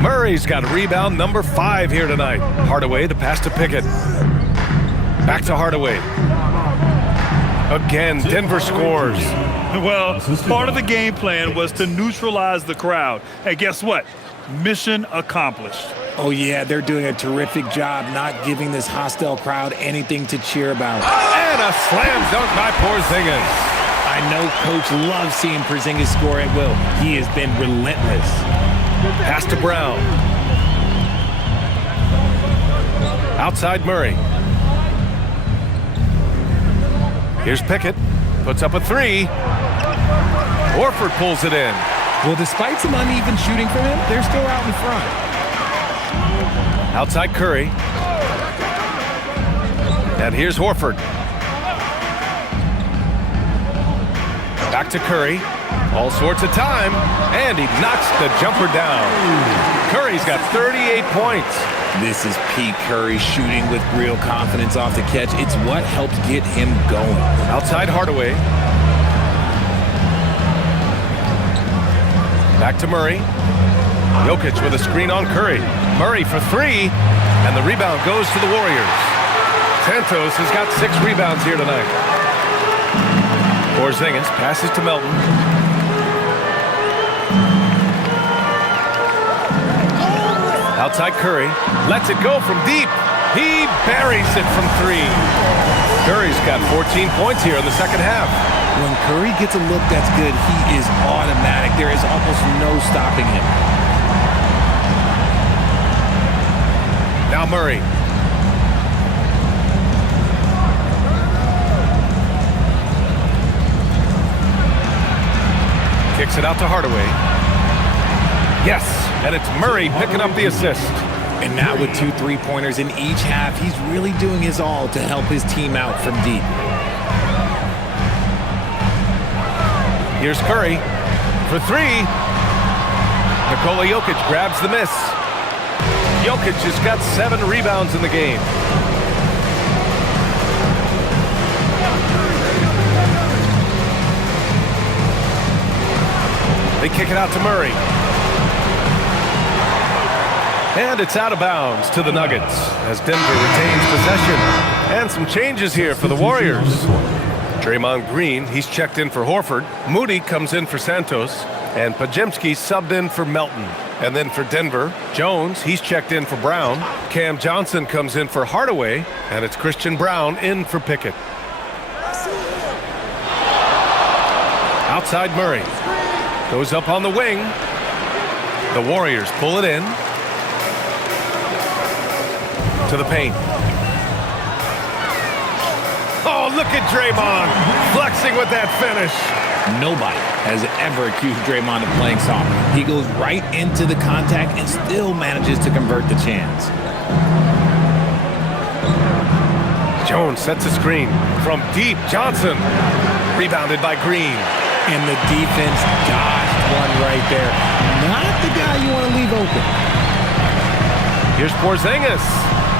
Murray's got rebound number 5 here tonight. Hardaway, the pass to Pickett. Back to Hardaway. Again, Denver scores. Well, part of the game plan was to neutralize the crowd. Hey, guess what? Mission accomplished. Oh, yeah, they're doing a terrific job not giving this hostile crowd anything to cheer about. And a slam dunk by Porzingis. I know Coach loves seeing Porzingis score at will. He has been relentless. Pass to Brown. Outside Murray. Here's Pickett. Puts up a 3. Horford pulls it in. Well, despite some uneven shooting from him, they're still out in front. Outside Curry. And here's Horford. Back to Curry. All sorts of time. And he knocks the jumper down. Curry's got 38 points. This is Pete Curry shooting with real confidence off the catch. It's what helps get him going. Outside Hardaway. Back to Murray. Jokic with a screen on Curry. Murray for 3. And the rebound goes to the Warriors. Santos has got 6 rebounds here tonight. Porzingis passes to Melton. Outside Curry. Lets it go from deep. He buries it from 3. Curry's got 14 points here in the second half. When Curry gets a look that's good, he is automatic. There is almost no stopping him. Now Murray. Kicks it out to Hardaway. Yes, and it's Murray picking up the assist. And now with 2 3-pointers in each half, he's really doing his all to help his team out from deep. Here's Curry for 3. Nikola Jokic grabs the miss. Jokic has got 7 rebounds in the game. They kick it out to Murray. And it's out of bounds to the Nuggets as Denver retains possession. And some changes here for the Warriors. Draymond Green, he's checked in for Horford. Moody comes in for Santos. And Pajemski subbed in for Melton. And then for Denver, Jones, he's checked in for Brown. Cam Johnson comes in for Hardaway. And it's Christian Brown in for Pickett. Outside Murray. Goes up on the wing. The Warriors pull it in. To the paint. Oh, look at Draymond flexing with that finish. Nobody has ever accused Draymond of playing soft. He goes right into the contact and still manages to convert the chance. Jones sets a screen from deep. Johnson rebounded by Green. And the defense dodged one right there. Not the guy you want to leave open. Here's Porzingis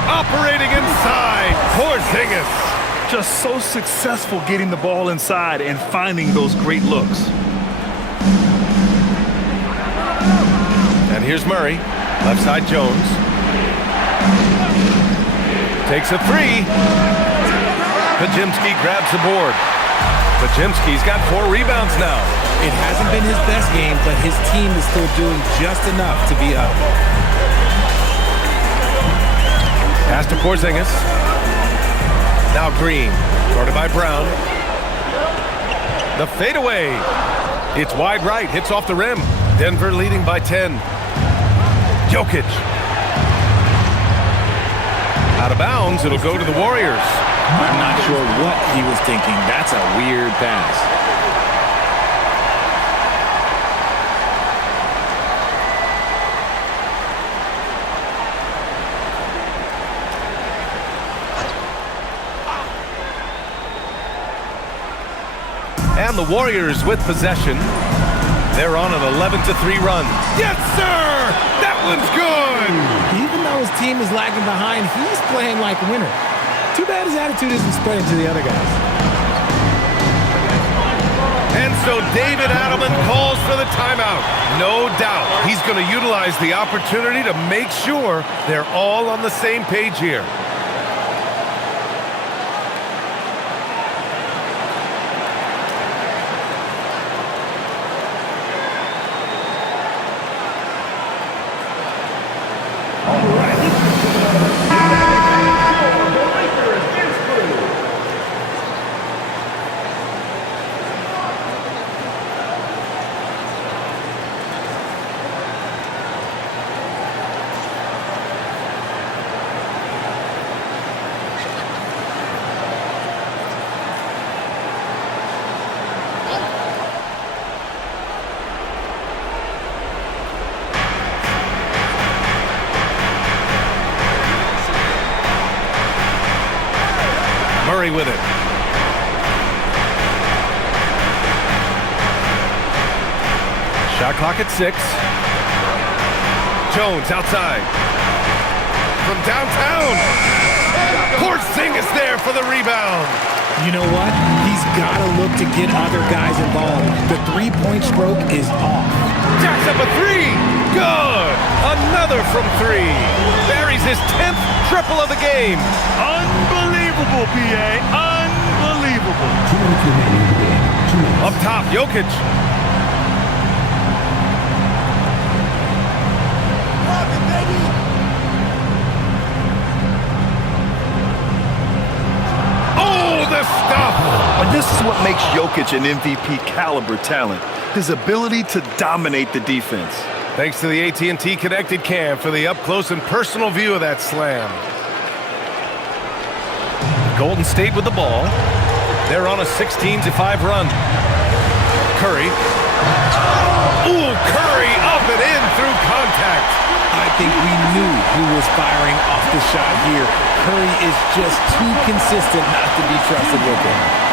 operating inside. Porzingis. Just so successful getting the ball inside and finding those great looks. And here's Murray. Left side Jones. Takes a three. Podziemski grabs the board. Podziemski's got 4 rebounds now. It hasn't been his best game, but his team is still doing just enough to be up. Pass to Porzingis. Now Green, guarded by Brown. The fadeaway. It's wide right, hits off the rim. Denver leading by 10. Jokic. Out of bounds, it'll go to the Warriors. I'm not sure what he was thinking. That's a weird pass. And the Warriors with possession. They're on an 11-3 run. Yes, sir! That one's good! Even though his team is lagging behind, he's playing like a winner. Too bad his attitude isn't spreading to the other guys. And so David Adelman calls for the timeout. No doubt he's going to utilize the opportunity to make sure they're all on the same page here. Murray with it. Shot clock at 6. Jones outside. From downtown. Porzingis there for the rebound. You know what? He's got to look to get other guys involved. The three-point stroke is off. Jacks up a 3. Good. Another from 3. Buries his 10th triple of the game. Unbelievable, PA. Unbelievable. Up top, Jokic. Oh, the stuff! But this is what makes Jokic an MVP caliber talent. His ability to dominate the defense. Thanks to the AT&T Connected Cam for the up-close and personal view of that slam. Golden State with the ball. They're on a 16-5 run. Curry. Ooh, Curry up and in through contact. I think we knew who was firing off the shot here. Curry is just too consistent not to be trusted with it.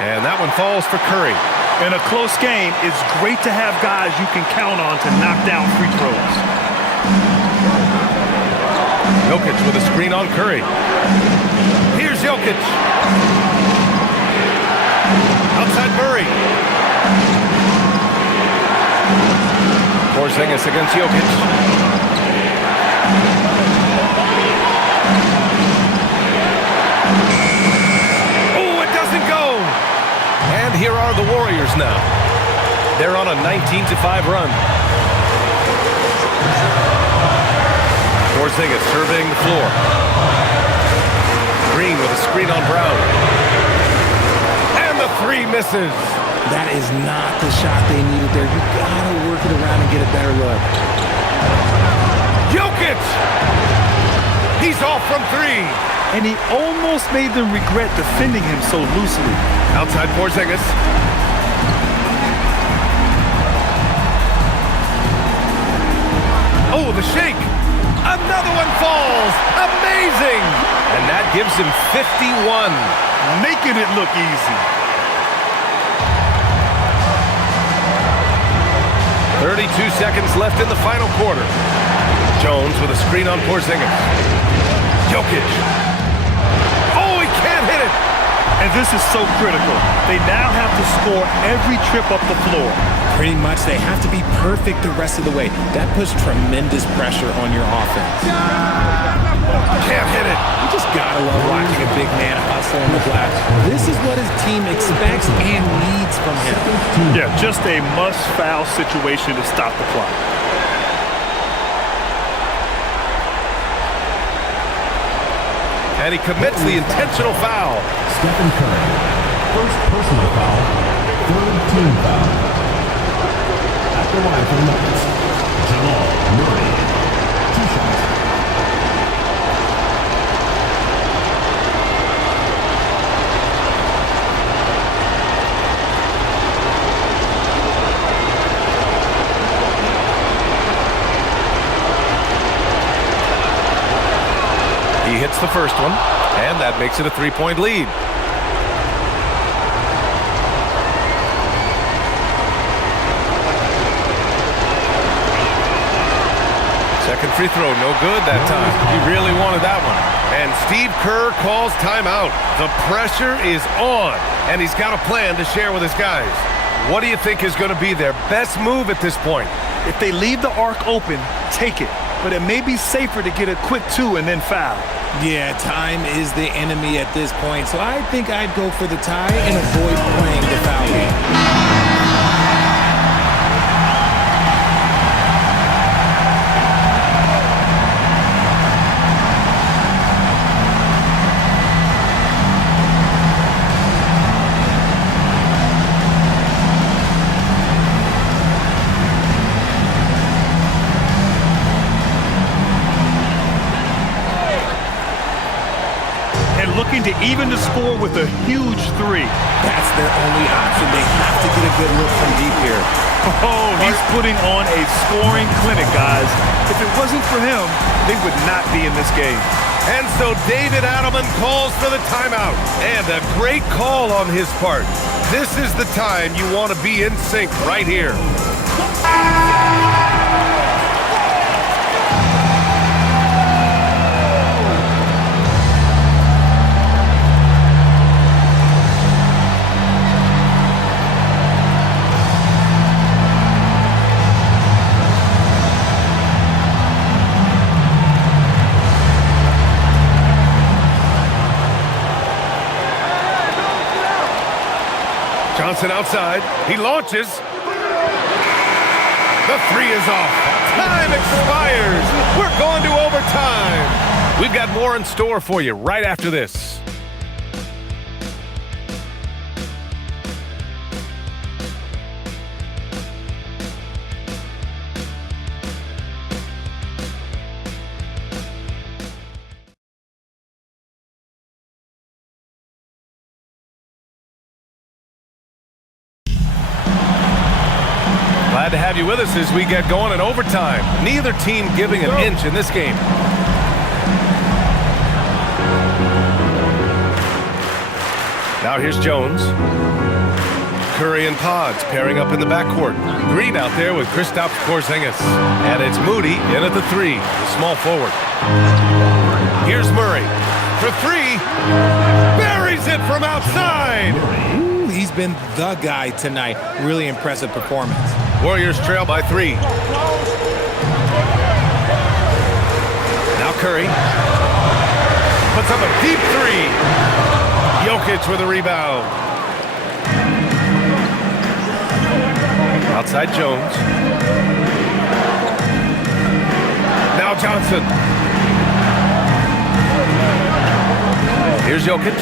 And that one falls for Curry. In a close game, it's great to have guys you can count on to knock down free throws. Jokic with a screen on Curry. Here's Jokic. Outside Murray. Porzingis against Jokic. And here are the Warriors now. They're on a 19-5 run. Porzingis surveying the floor. Green with a screen on Brown. And the three misses. That is not the shot they needed there. You gotta work it around and get a better look. Jokic! He's off from three. And he almost made them regret defending him so loosely. Outside Porzingis. Oh, the shake. Another one falls. Amazing. And that gives him 51. Making it look easy. 32 seconds left in the final quarter. Jones with a screen on Porzingis. Jokic. Oh, he can't hit it. And this is so critical. They now have to score every trip up the floor. Pretty much, they have to be perfect the rest of the way. That puts tremendous pressure on your offense. Can't hit it. You just gotta love watching a big man hustle on the glass. This is what his team expects and needs from him. Yeah, just a must-foul situation to stop the clock. And he commits the intentional foul. Stephen Curry. First personal foul. Third team foul. At the line for the Nuggets, Jamal Murray. 2 shots. He hits the first one, and that makes it a 3-point lead. Second free throw, no good that time. He really wanted that one. And Steve Kerr calls timeout. The pressure is on, and he's got a plan to share with his guys. What do you think is going to be their best move at this point? If they leave the arc open, take it. But it may be safer to get a quick 2 and then foul. Yeah, time is the enemy at this point, so I think I'd go for the tie and avoid playing the foul game. Looking to even the score with a huge 3. That's their only option. They have to get a good look from deep here. Oh, he's putting on a scoring clinic, guys. If it wasn't for him, they would not be in this game. And so David Adelman calls for the timeout. And a great call on his part. This is the time you want to be in sync right here. Johnson outside. He launches. The 3 is off. Time expires. We're going to overtime. We've got more in store for you right after this. Glad to have you with us as we get going in overtime. Neither team giving an inch in this game. Now here's Jones. Curry and Pods pairing up in the backcourt. Green out there with Kristaps Porzingis. And it's Moody in at the 3, the small forward. Here's Murray for 3. Buries it from outside. Ooh, he's been the guy tonight. Really impressive performance. Warriors trail by 3. Now Curry puts up a deep 3. Jokic with a rebound. Outside Jones. Now Johnson. Here's Jokic.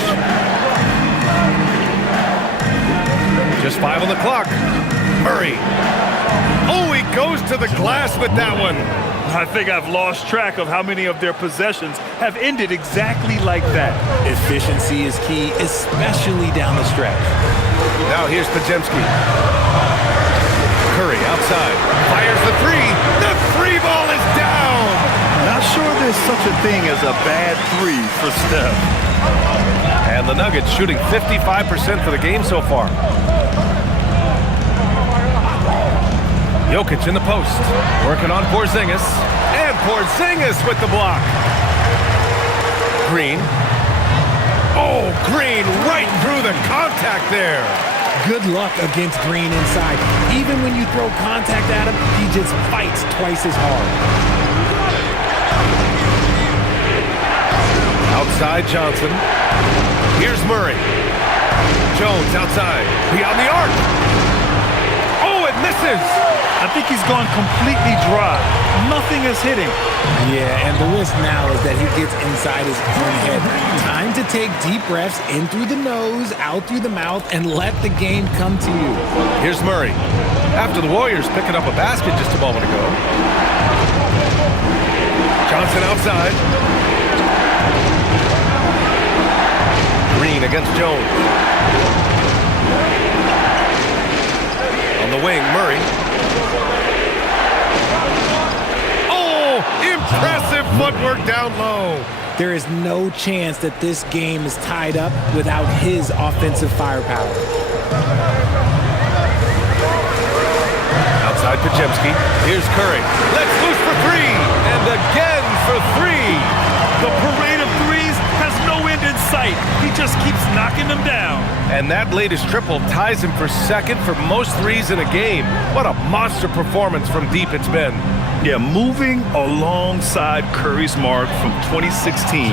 Just 5 on the clock. Murray. Oh, he goes to the glass with that one. I think I've lost track of how many of their possessions have ended exactly like that. Efficiency is key, especially down the stretch. Now here's Pajemski. Curry outside. Fires the three. The three ball is down. Not sure there's such a thing as a bad three for Steph. And the Nuggets shooting 55% for the game so far. Jokic in the post. Working on Porzingis. And Porzingis with the block. Green. Oh, Green right through the contact there. Good luck against Green inside. Even when you throw contact at him, he just fights twice as hard. Outside Johnson. Here's Murray. Jones outside. Beyond the arc. Oh, it misses. I think he's gone completely dry. Nothing is hitting. Yeah, and the risk now is that he gets inside his own head. Time to take deep breaths in through the nose, out through the mouth, and let the game come to you. Here's Murray. After the Warriors picking up a basket just a moment ago. Johnson outside. Green against Jones. On the wing, Murray. Oh, impressive footwork down low. There is no chance that this game is tied up without his offensive firepower. Outside Pajemski. Here's Curry. Let's loose for three. And again for three. The parade of threes has no end in sight. He just keeps knocking them down. And that latest triple ties him for second for most threes in a game. What a monster performance from deep it's been. Yeah, moving alongside Curry's mark from 2016,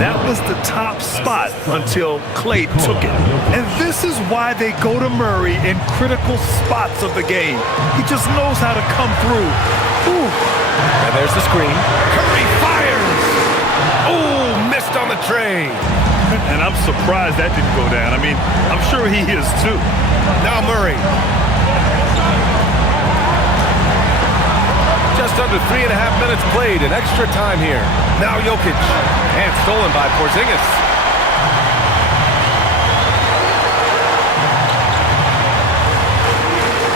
that was the top spot until Klay took it. And this is why they go to Murray in critical spots of the game. He just knows how to come through. Ooh. And there's the screen. Curry fires! Oh, missed on the tray. And I'm surprised that didn't go down. I mean, I'm sure he is too. Now Murray. Just under 3.5 minutes played in extra time here. Now Jokic. And stolen by Porzingis.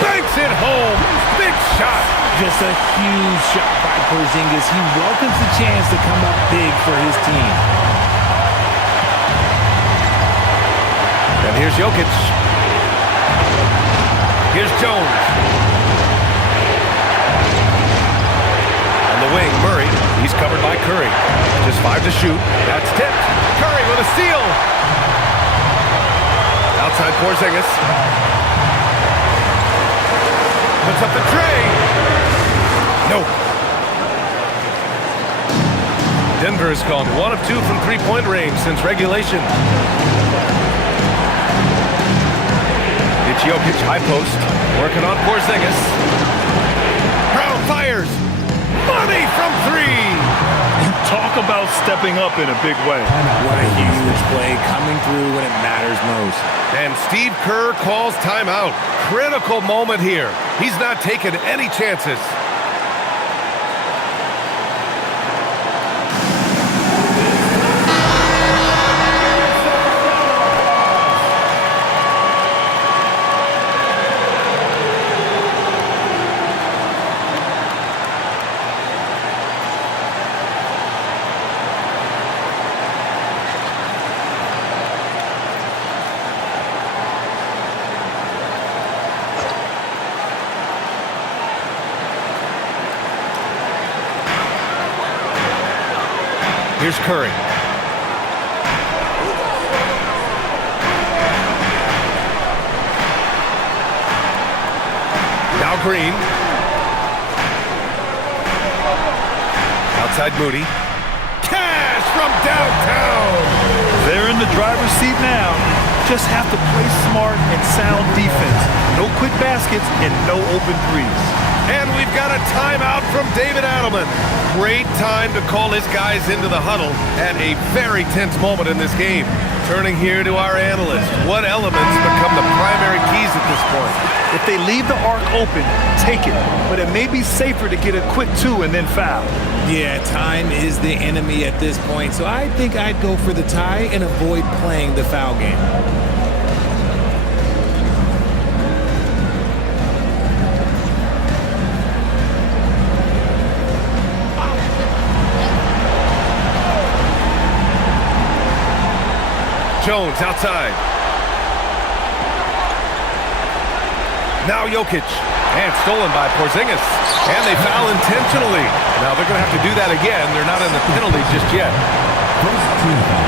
Banks it home. Big shot. Just a huge shot by Porzingis. He welcomes the chance to come up big for his team. And here's Jokic. Here's Jones. On the wing, Murray. He's covered by Curry. Just 5 to shoot. That's tipped. Curry with a steal. Outside Porzingis. Puts up the tray. Nope. Denver has gone 1 of 2 from three-point range since regulation. It's Jokic, high post, working on Porzingis. Brown fires. Money from three. Talk about stepping up in a big way. What a huge play coming through when it matters most. And Steve Kerr calls timeout. Critical moment here. He's not taking any chances. Here's Curry. Now Green. Outside Moody. Cash from downtown. They're in the driver's seat now. Just have to play smart and sound defense. No quick baskets and no open threes. And we've got a timeout from David Adelman. Great time to call his guys into the huddle at a very tense moment in this game. Turning here to our analyst. What elements become the primary keys at this point? If they leave the arc open, take it. But it may be safer to get a quick 2 and then foul. Yeah, time is the enemy at this point, so I think I'd go for the tie and avoid playing the foul game. Jones outside. Now Jokic. And stolen by Porzingis. And they foul intentionally. Now they're going to have to do that again. They're not in the penalty just yet. First team foul.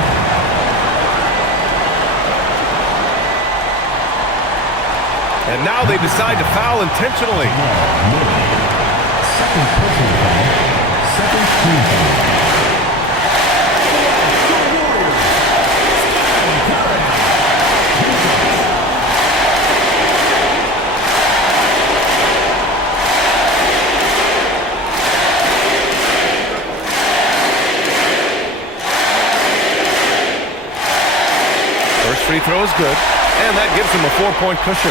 And now they decide to foul intentionally. Second personal foul. Second team foul. Free throw is good, and that gives him a 4-point cushion.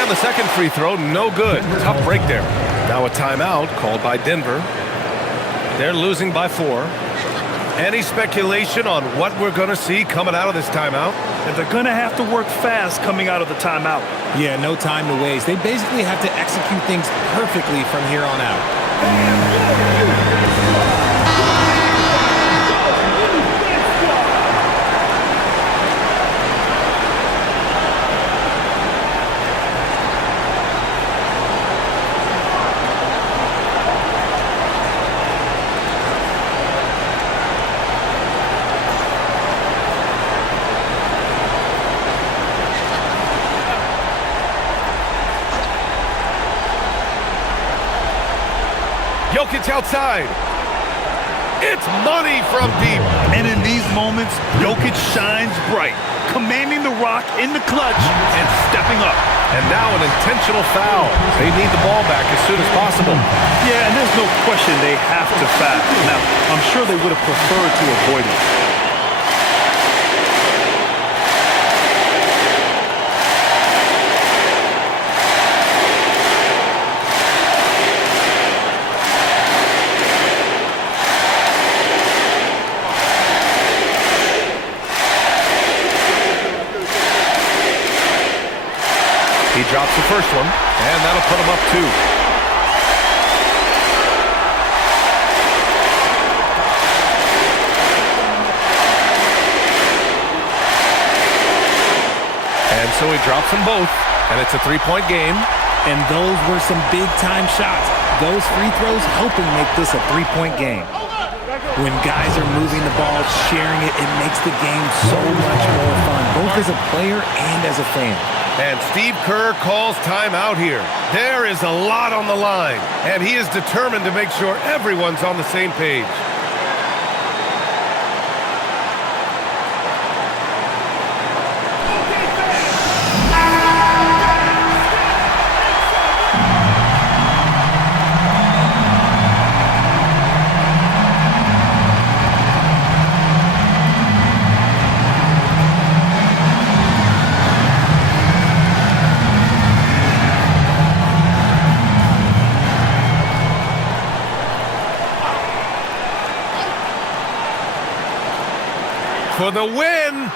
And the second free throw, no good. Tough break there. Now a timeout called by Denver. They're losing by 4. Any speculation on what we're going to see coming out of this timeout? And they're going to have to work fast coming out of the timeout. Yeah, no time to waste. They basically have to execute things perfectly from here on out. Jokic outside. It's money from deep. And in these moments, Jokic shines bright, commanding the rock in the clutch and stepping up. And now an intentional foul. They need the ball back as soon as possible. Yeah, and there's no question they have to foul. Now, I'm sure they would have preferred to avoid it. He drops the first one, and that'll put him up 2. And so he drops them both, and it's a 3-point game. And those were some big-time shots. Those free throws helping make this a 3-point game. When guys are moving the ball, sharing it, it makes the game so much more fun, both as a player and as a fan. And Steve Kerr calls timeout here. There is a lot on the line, and he is determined to make sure everyone's on the same page. For the win.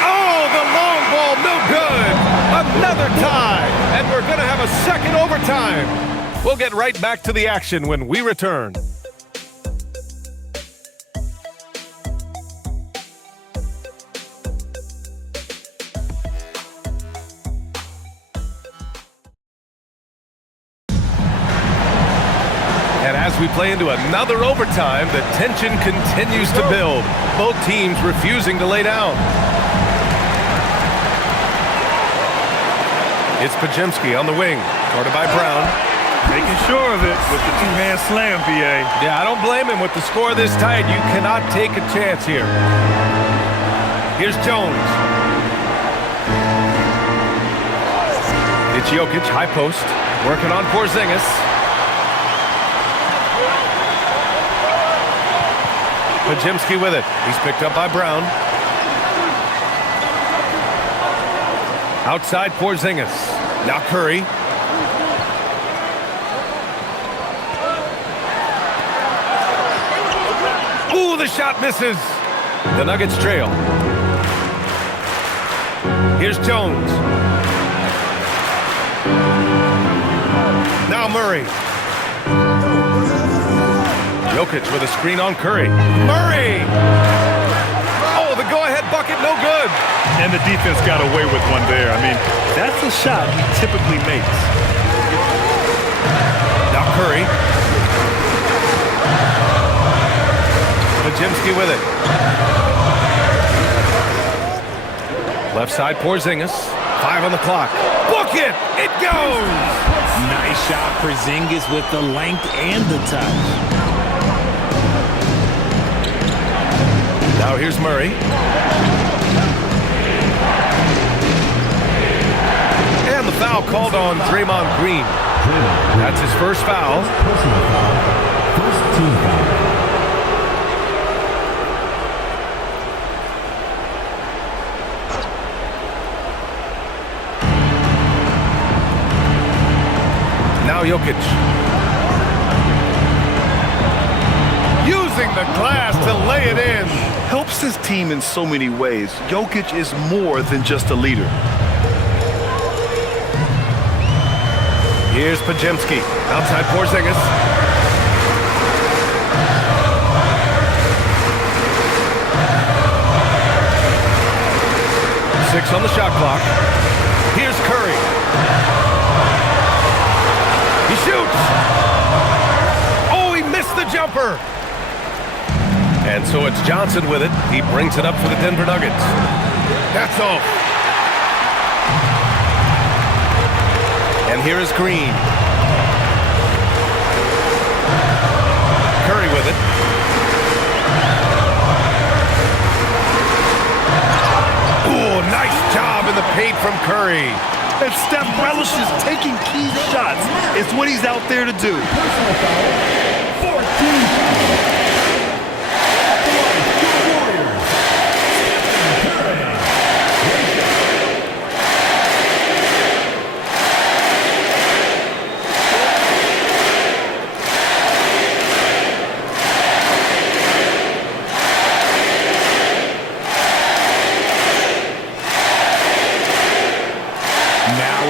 Oh, the long ball, no good. Another tie, and we're going to have a second overtime. We'll get right back to the action when we return. And as we play into another overtime, the tension continues to build. Both teams refusing to lay down. It's Pajemski on the wing, guarded by Brown. Making sure of it with the two-hand slam, BA. Yeah, I don't blame him. With the score this tight, you cannot take a chance here. Here's Jones. It's Jokic, high post, working on Porzingis. Pajemski with it. He's picked up by Brown. Outside Porzingis. Now Curry. Ooh, the shot misses. The Nuggets trail. Here's Jones. Now Murray. Jokic with a screen on Curry. Murray! Oh, the go-ahead bucket, no good. And the defense got away with one there. I mean, that's a shot he typically makes. Now Curry. Pajemski with it. Left side, Porzingis. 5 on the clock. Book it! It goes! Nice shot, Porzingis with the length and the touch. Now here's Murray. And the foul called on Draymond Green. That's his first foul. Personal foul. First team foul. Now Jokic. Using the glass to lay it in. Helps his team in so many ways. Jokic is more than just a leader. Here's Pajemski. Outside Porzingis. Six on the shot clock. Here's Curry. He shoots. Oh, he missed the jumper. And so it's Johnson with it. He brings it up for the Denver Nuggets. That's off. And here is Green. Curry with it. Ooh, nice job in the paint from Curry. And Steph relishes taking key shots. It's what he's out there to do. Personal foul. 14 foul.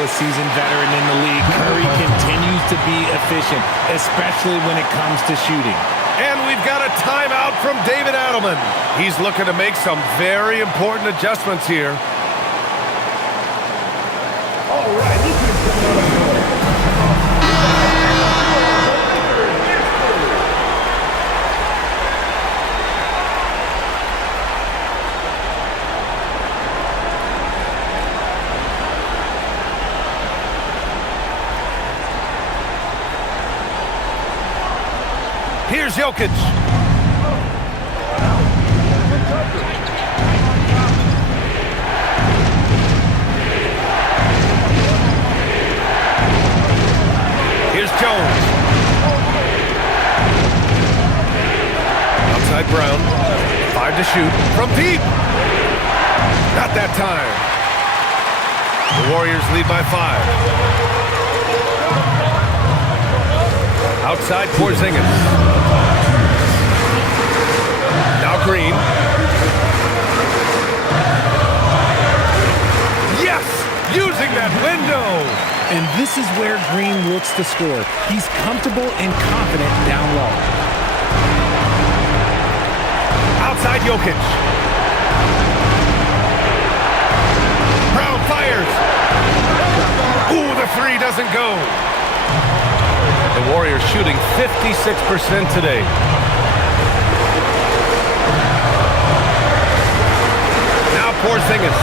Seasoned veteran in the league, Curry continues to be efficient, especially when it comes to shooting. And we've got a timeout from David Adelman. He's looking to make some very important adjustments here. All right, this is Here's Jokic. Here's Jones. Outside Brown. 5 to shoot. From deep. Not that time. The Warriors lead by 5. Outside Porzingis. Now Green. Yes! Using that window! And this is where Green looks to score. He's comfortable and confident down low. Outside Jokic. Brown fires. Ooh, the three doesn't go. The Warriors shooting 56% today. Now Porzingis.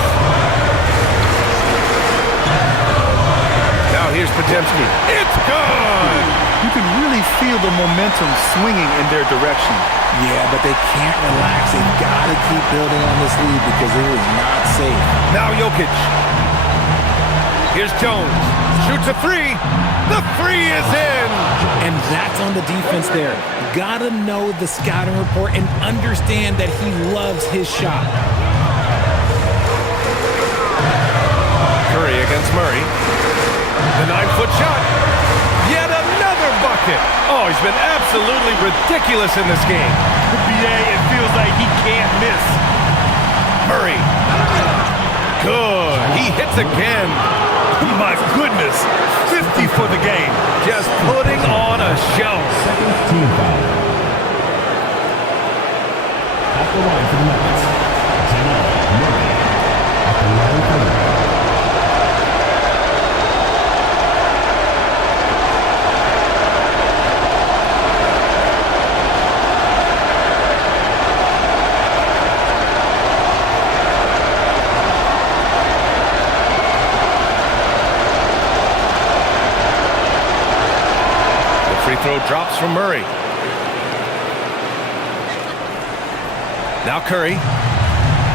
Now Here's Potemski. It's good! You can really feel the momentum swinging in their direction. Yeah, but they can't relax. They've got to keep building on this lead because it is not safe. Now Jokic. Here's Jones. Shoots a three. The three is in. And that's on the defense there. Gotta know the scouting report and understand that he loves his shot. Curry against Murray. The 9-foot shot. Yet another bucket. Oh, he's been absolutely ridiculous in this game. BA, it feels like he can't miss. Murray. Good. He hits again. My goodness. 50 for the game. Just putting on a show. Second team foul. At the line for the Nuggets, Jamal Murray. At the line for the Free throw drops from Murray. Now Curry.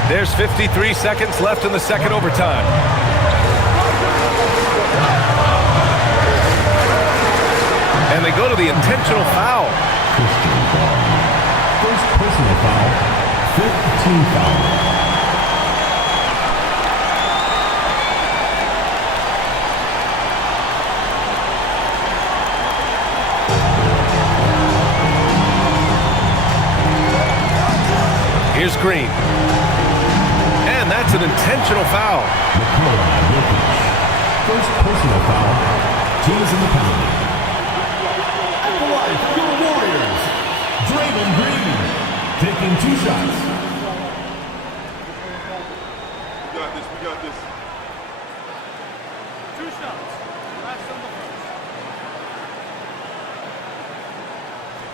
There's 53 seconds left in the second overtime. And they go to the intentional foul. first personal foul, fifth team foul. Here's Green. And that's an intentional foul. First personal foul. Teams in the penalty. At the line for your Warriors, Draymond Green taking 2 shots. We got this. 2 shots. Last on the first.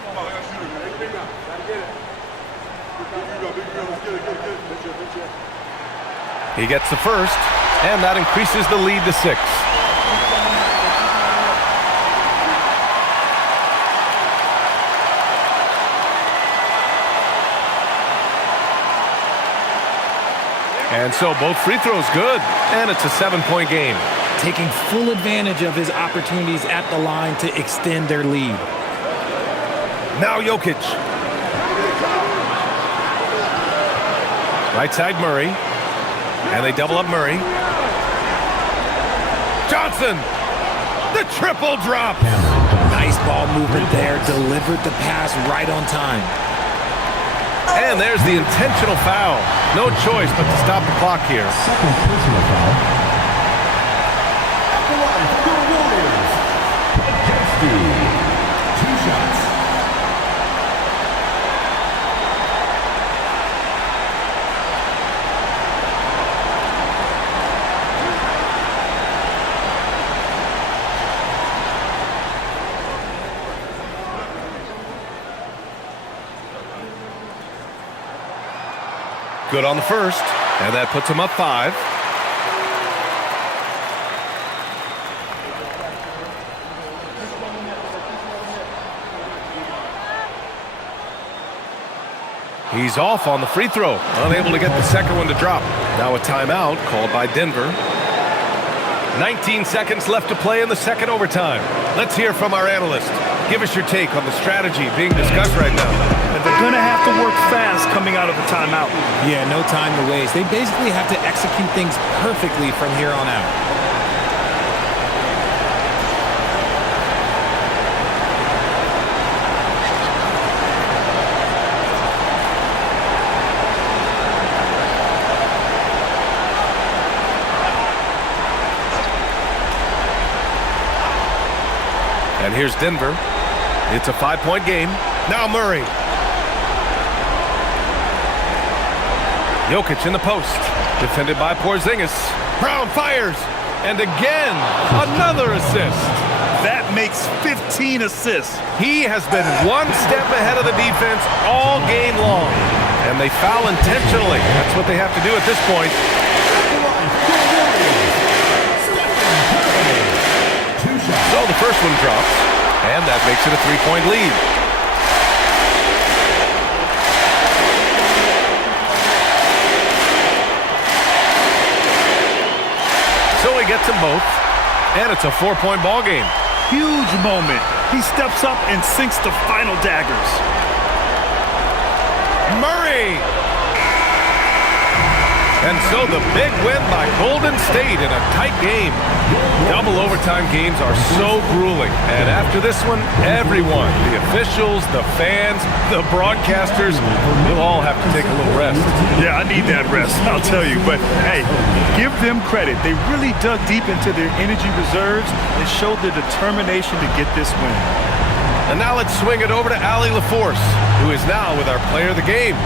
Come on, I got to shoot it, man. Big now. Gotta get it. He gets the first, and that increases the lead to 6. And so both free throws good, and it's a 7-point game. Taking full advantage of his opportunities at the line to extend their lead. Now Jokic. Right side Murray. And they double up Murray. Johnson! The triple drop! Nice ball movement there. Delivered the pass right on time. And there's the intentional foul. No choice but to stop the clock here. Second personal foul. At the line for your Warriors, Potemski. 2 shots. Good on the first, and that puts him up 5. He's off on the free throw, unable to get the second one to drop. Now a timeout called by Denver. 19 seconds left to play in the second overtime. Let's hear from our analyst. Give us your take on the strategy being discussed right now. And they're going to have to work fast coming out of the timeout. Yeah, no time to waste. They basically have to execute things perfectly from here on out. And here's Denver. It's a 5-point game. Now Murray. Jokic in the post. Defended by Porzingis. Brown fires. And again, another assist. That makes 15 assists. He has been one step ahead of the defense all game long. And they foul intentionally. That's what they have to do at this point. 2 first one drops, and that makes it a 3-point lead. So he gets them both, and it's a 4-point ball game. Huge moment. He steps up and sinks the final daggers. Murray! And so the big win by Golden State in a tight game. Double overtime games are so grueling. And after this one, everyone, the officials, the fans, the broadcasters, will all have to take a little rest. Yeah, I need that rest, I'll tell you. But, hey, give them credit. They really dug deep into their energy reserves and showed their determination to get this win. And now let's swing it over to Allie LaForce, who is now with our player of the game.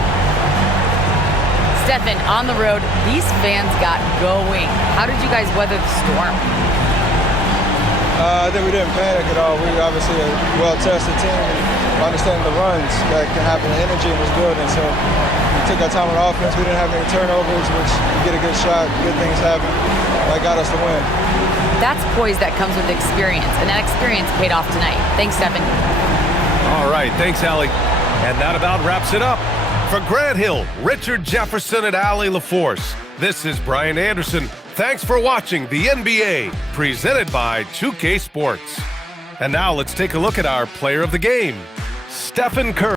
Stephen, on the road, these fans got going. How did you guys weather the storm? I think we didn't panic at all. We obviously a well-tested team and understanding the runs that can happen. The energy in this building. So we took our time on offense. We didn't have any turnovers, which you get a good shot, good things happen. That got us the win. That's poise that comes with experience, and that experience paid off tonight. Thanks, Stephen. All right, thanks, Allie. And that about wraps it up. For Grant Hill, Richard Jefferson, and Allie LaForce, this is Brian Anderson. Thanks for watching the NBA, presented by 2K Sports. And now let's take a look at our player of the game, Stephen Curry.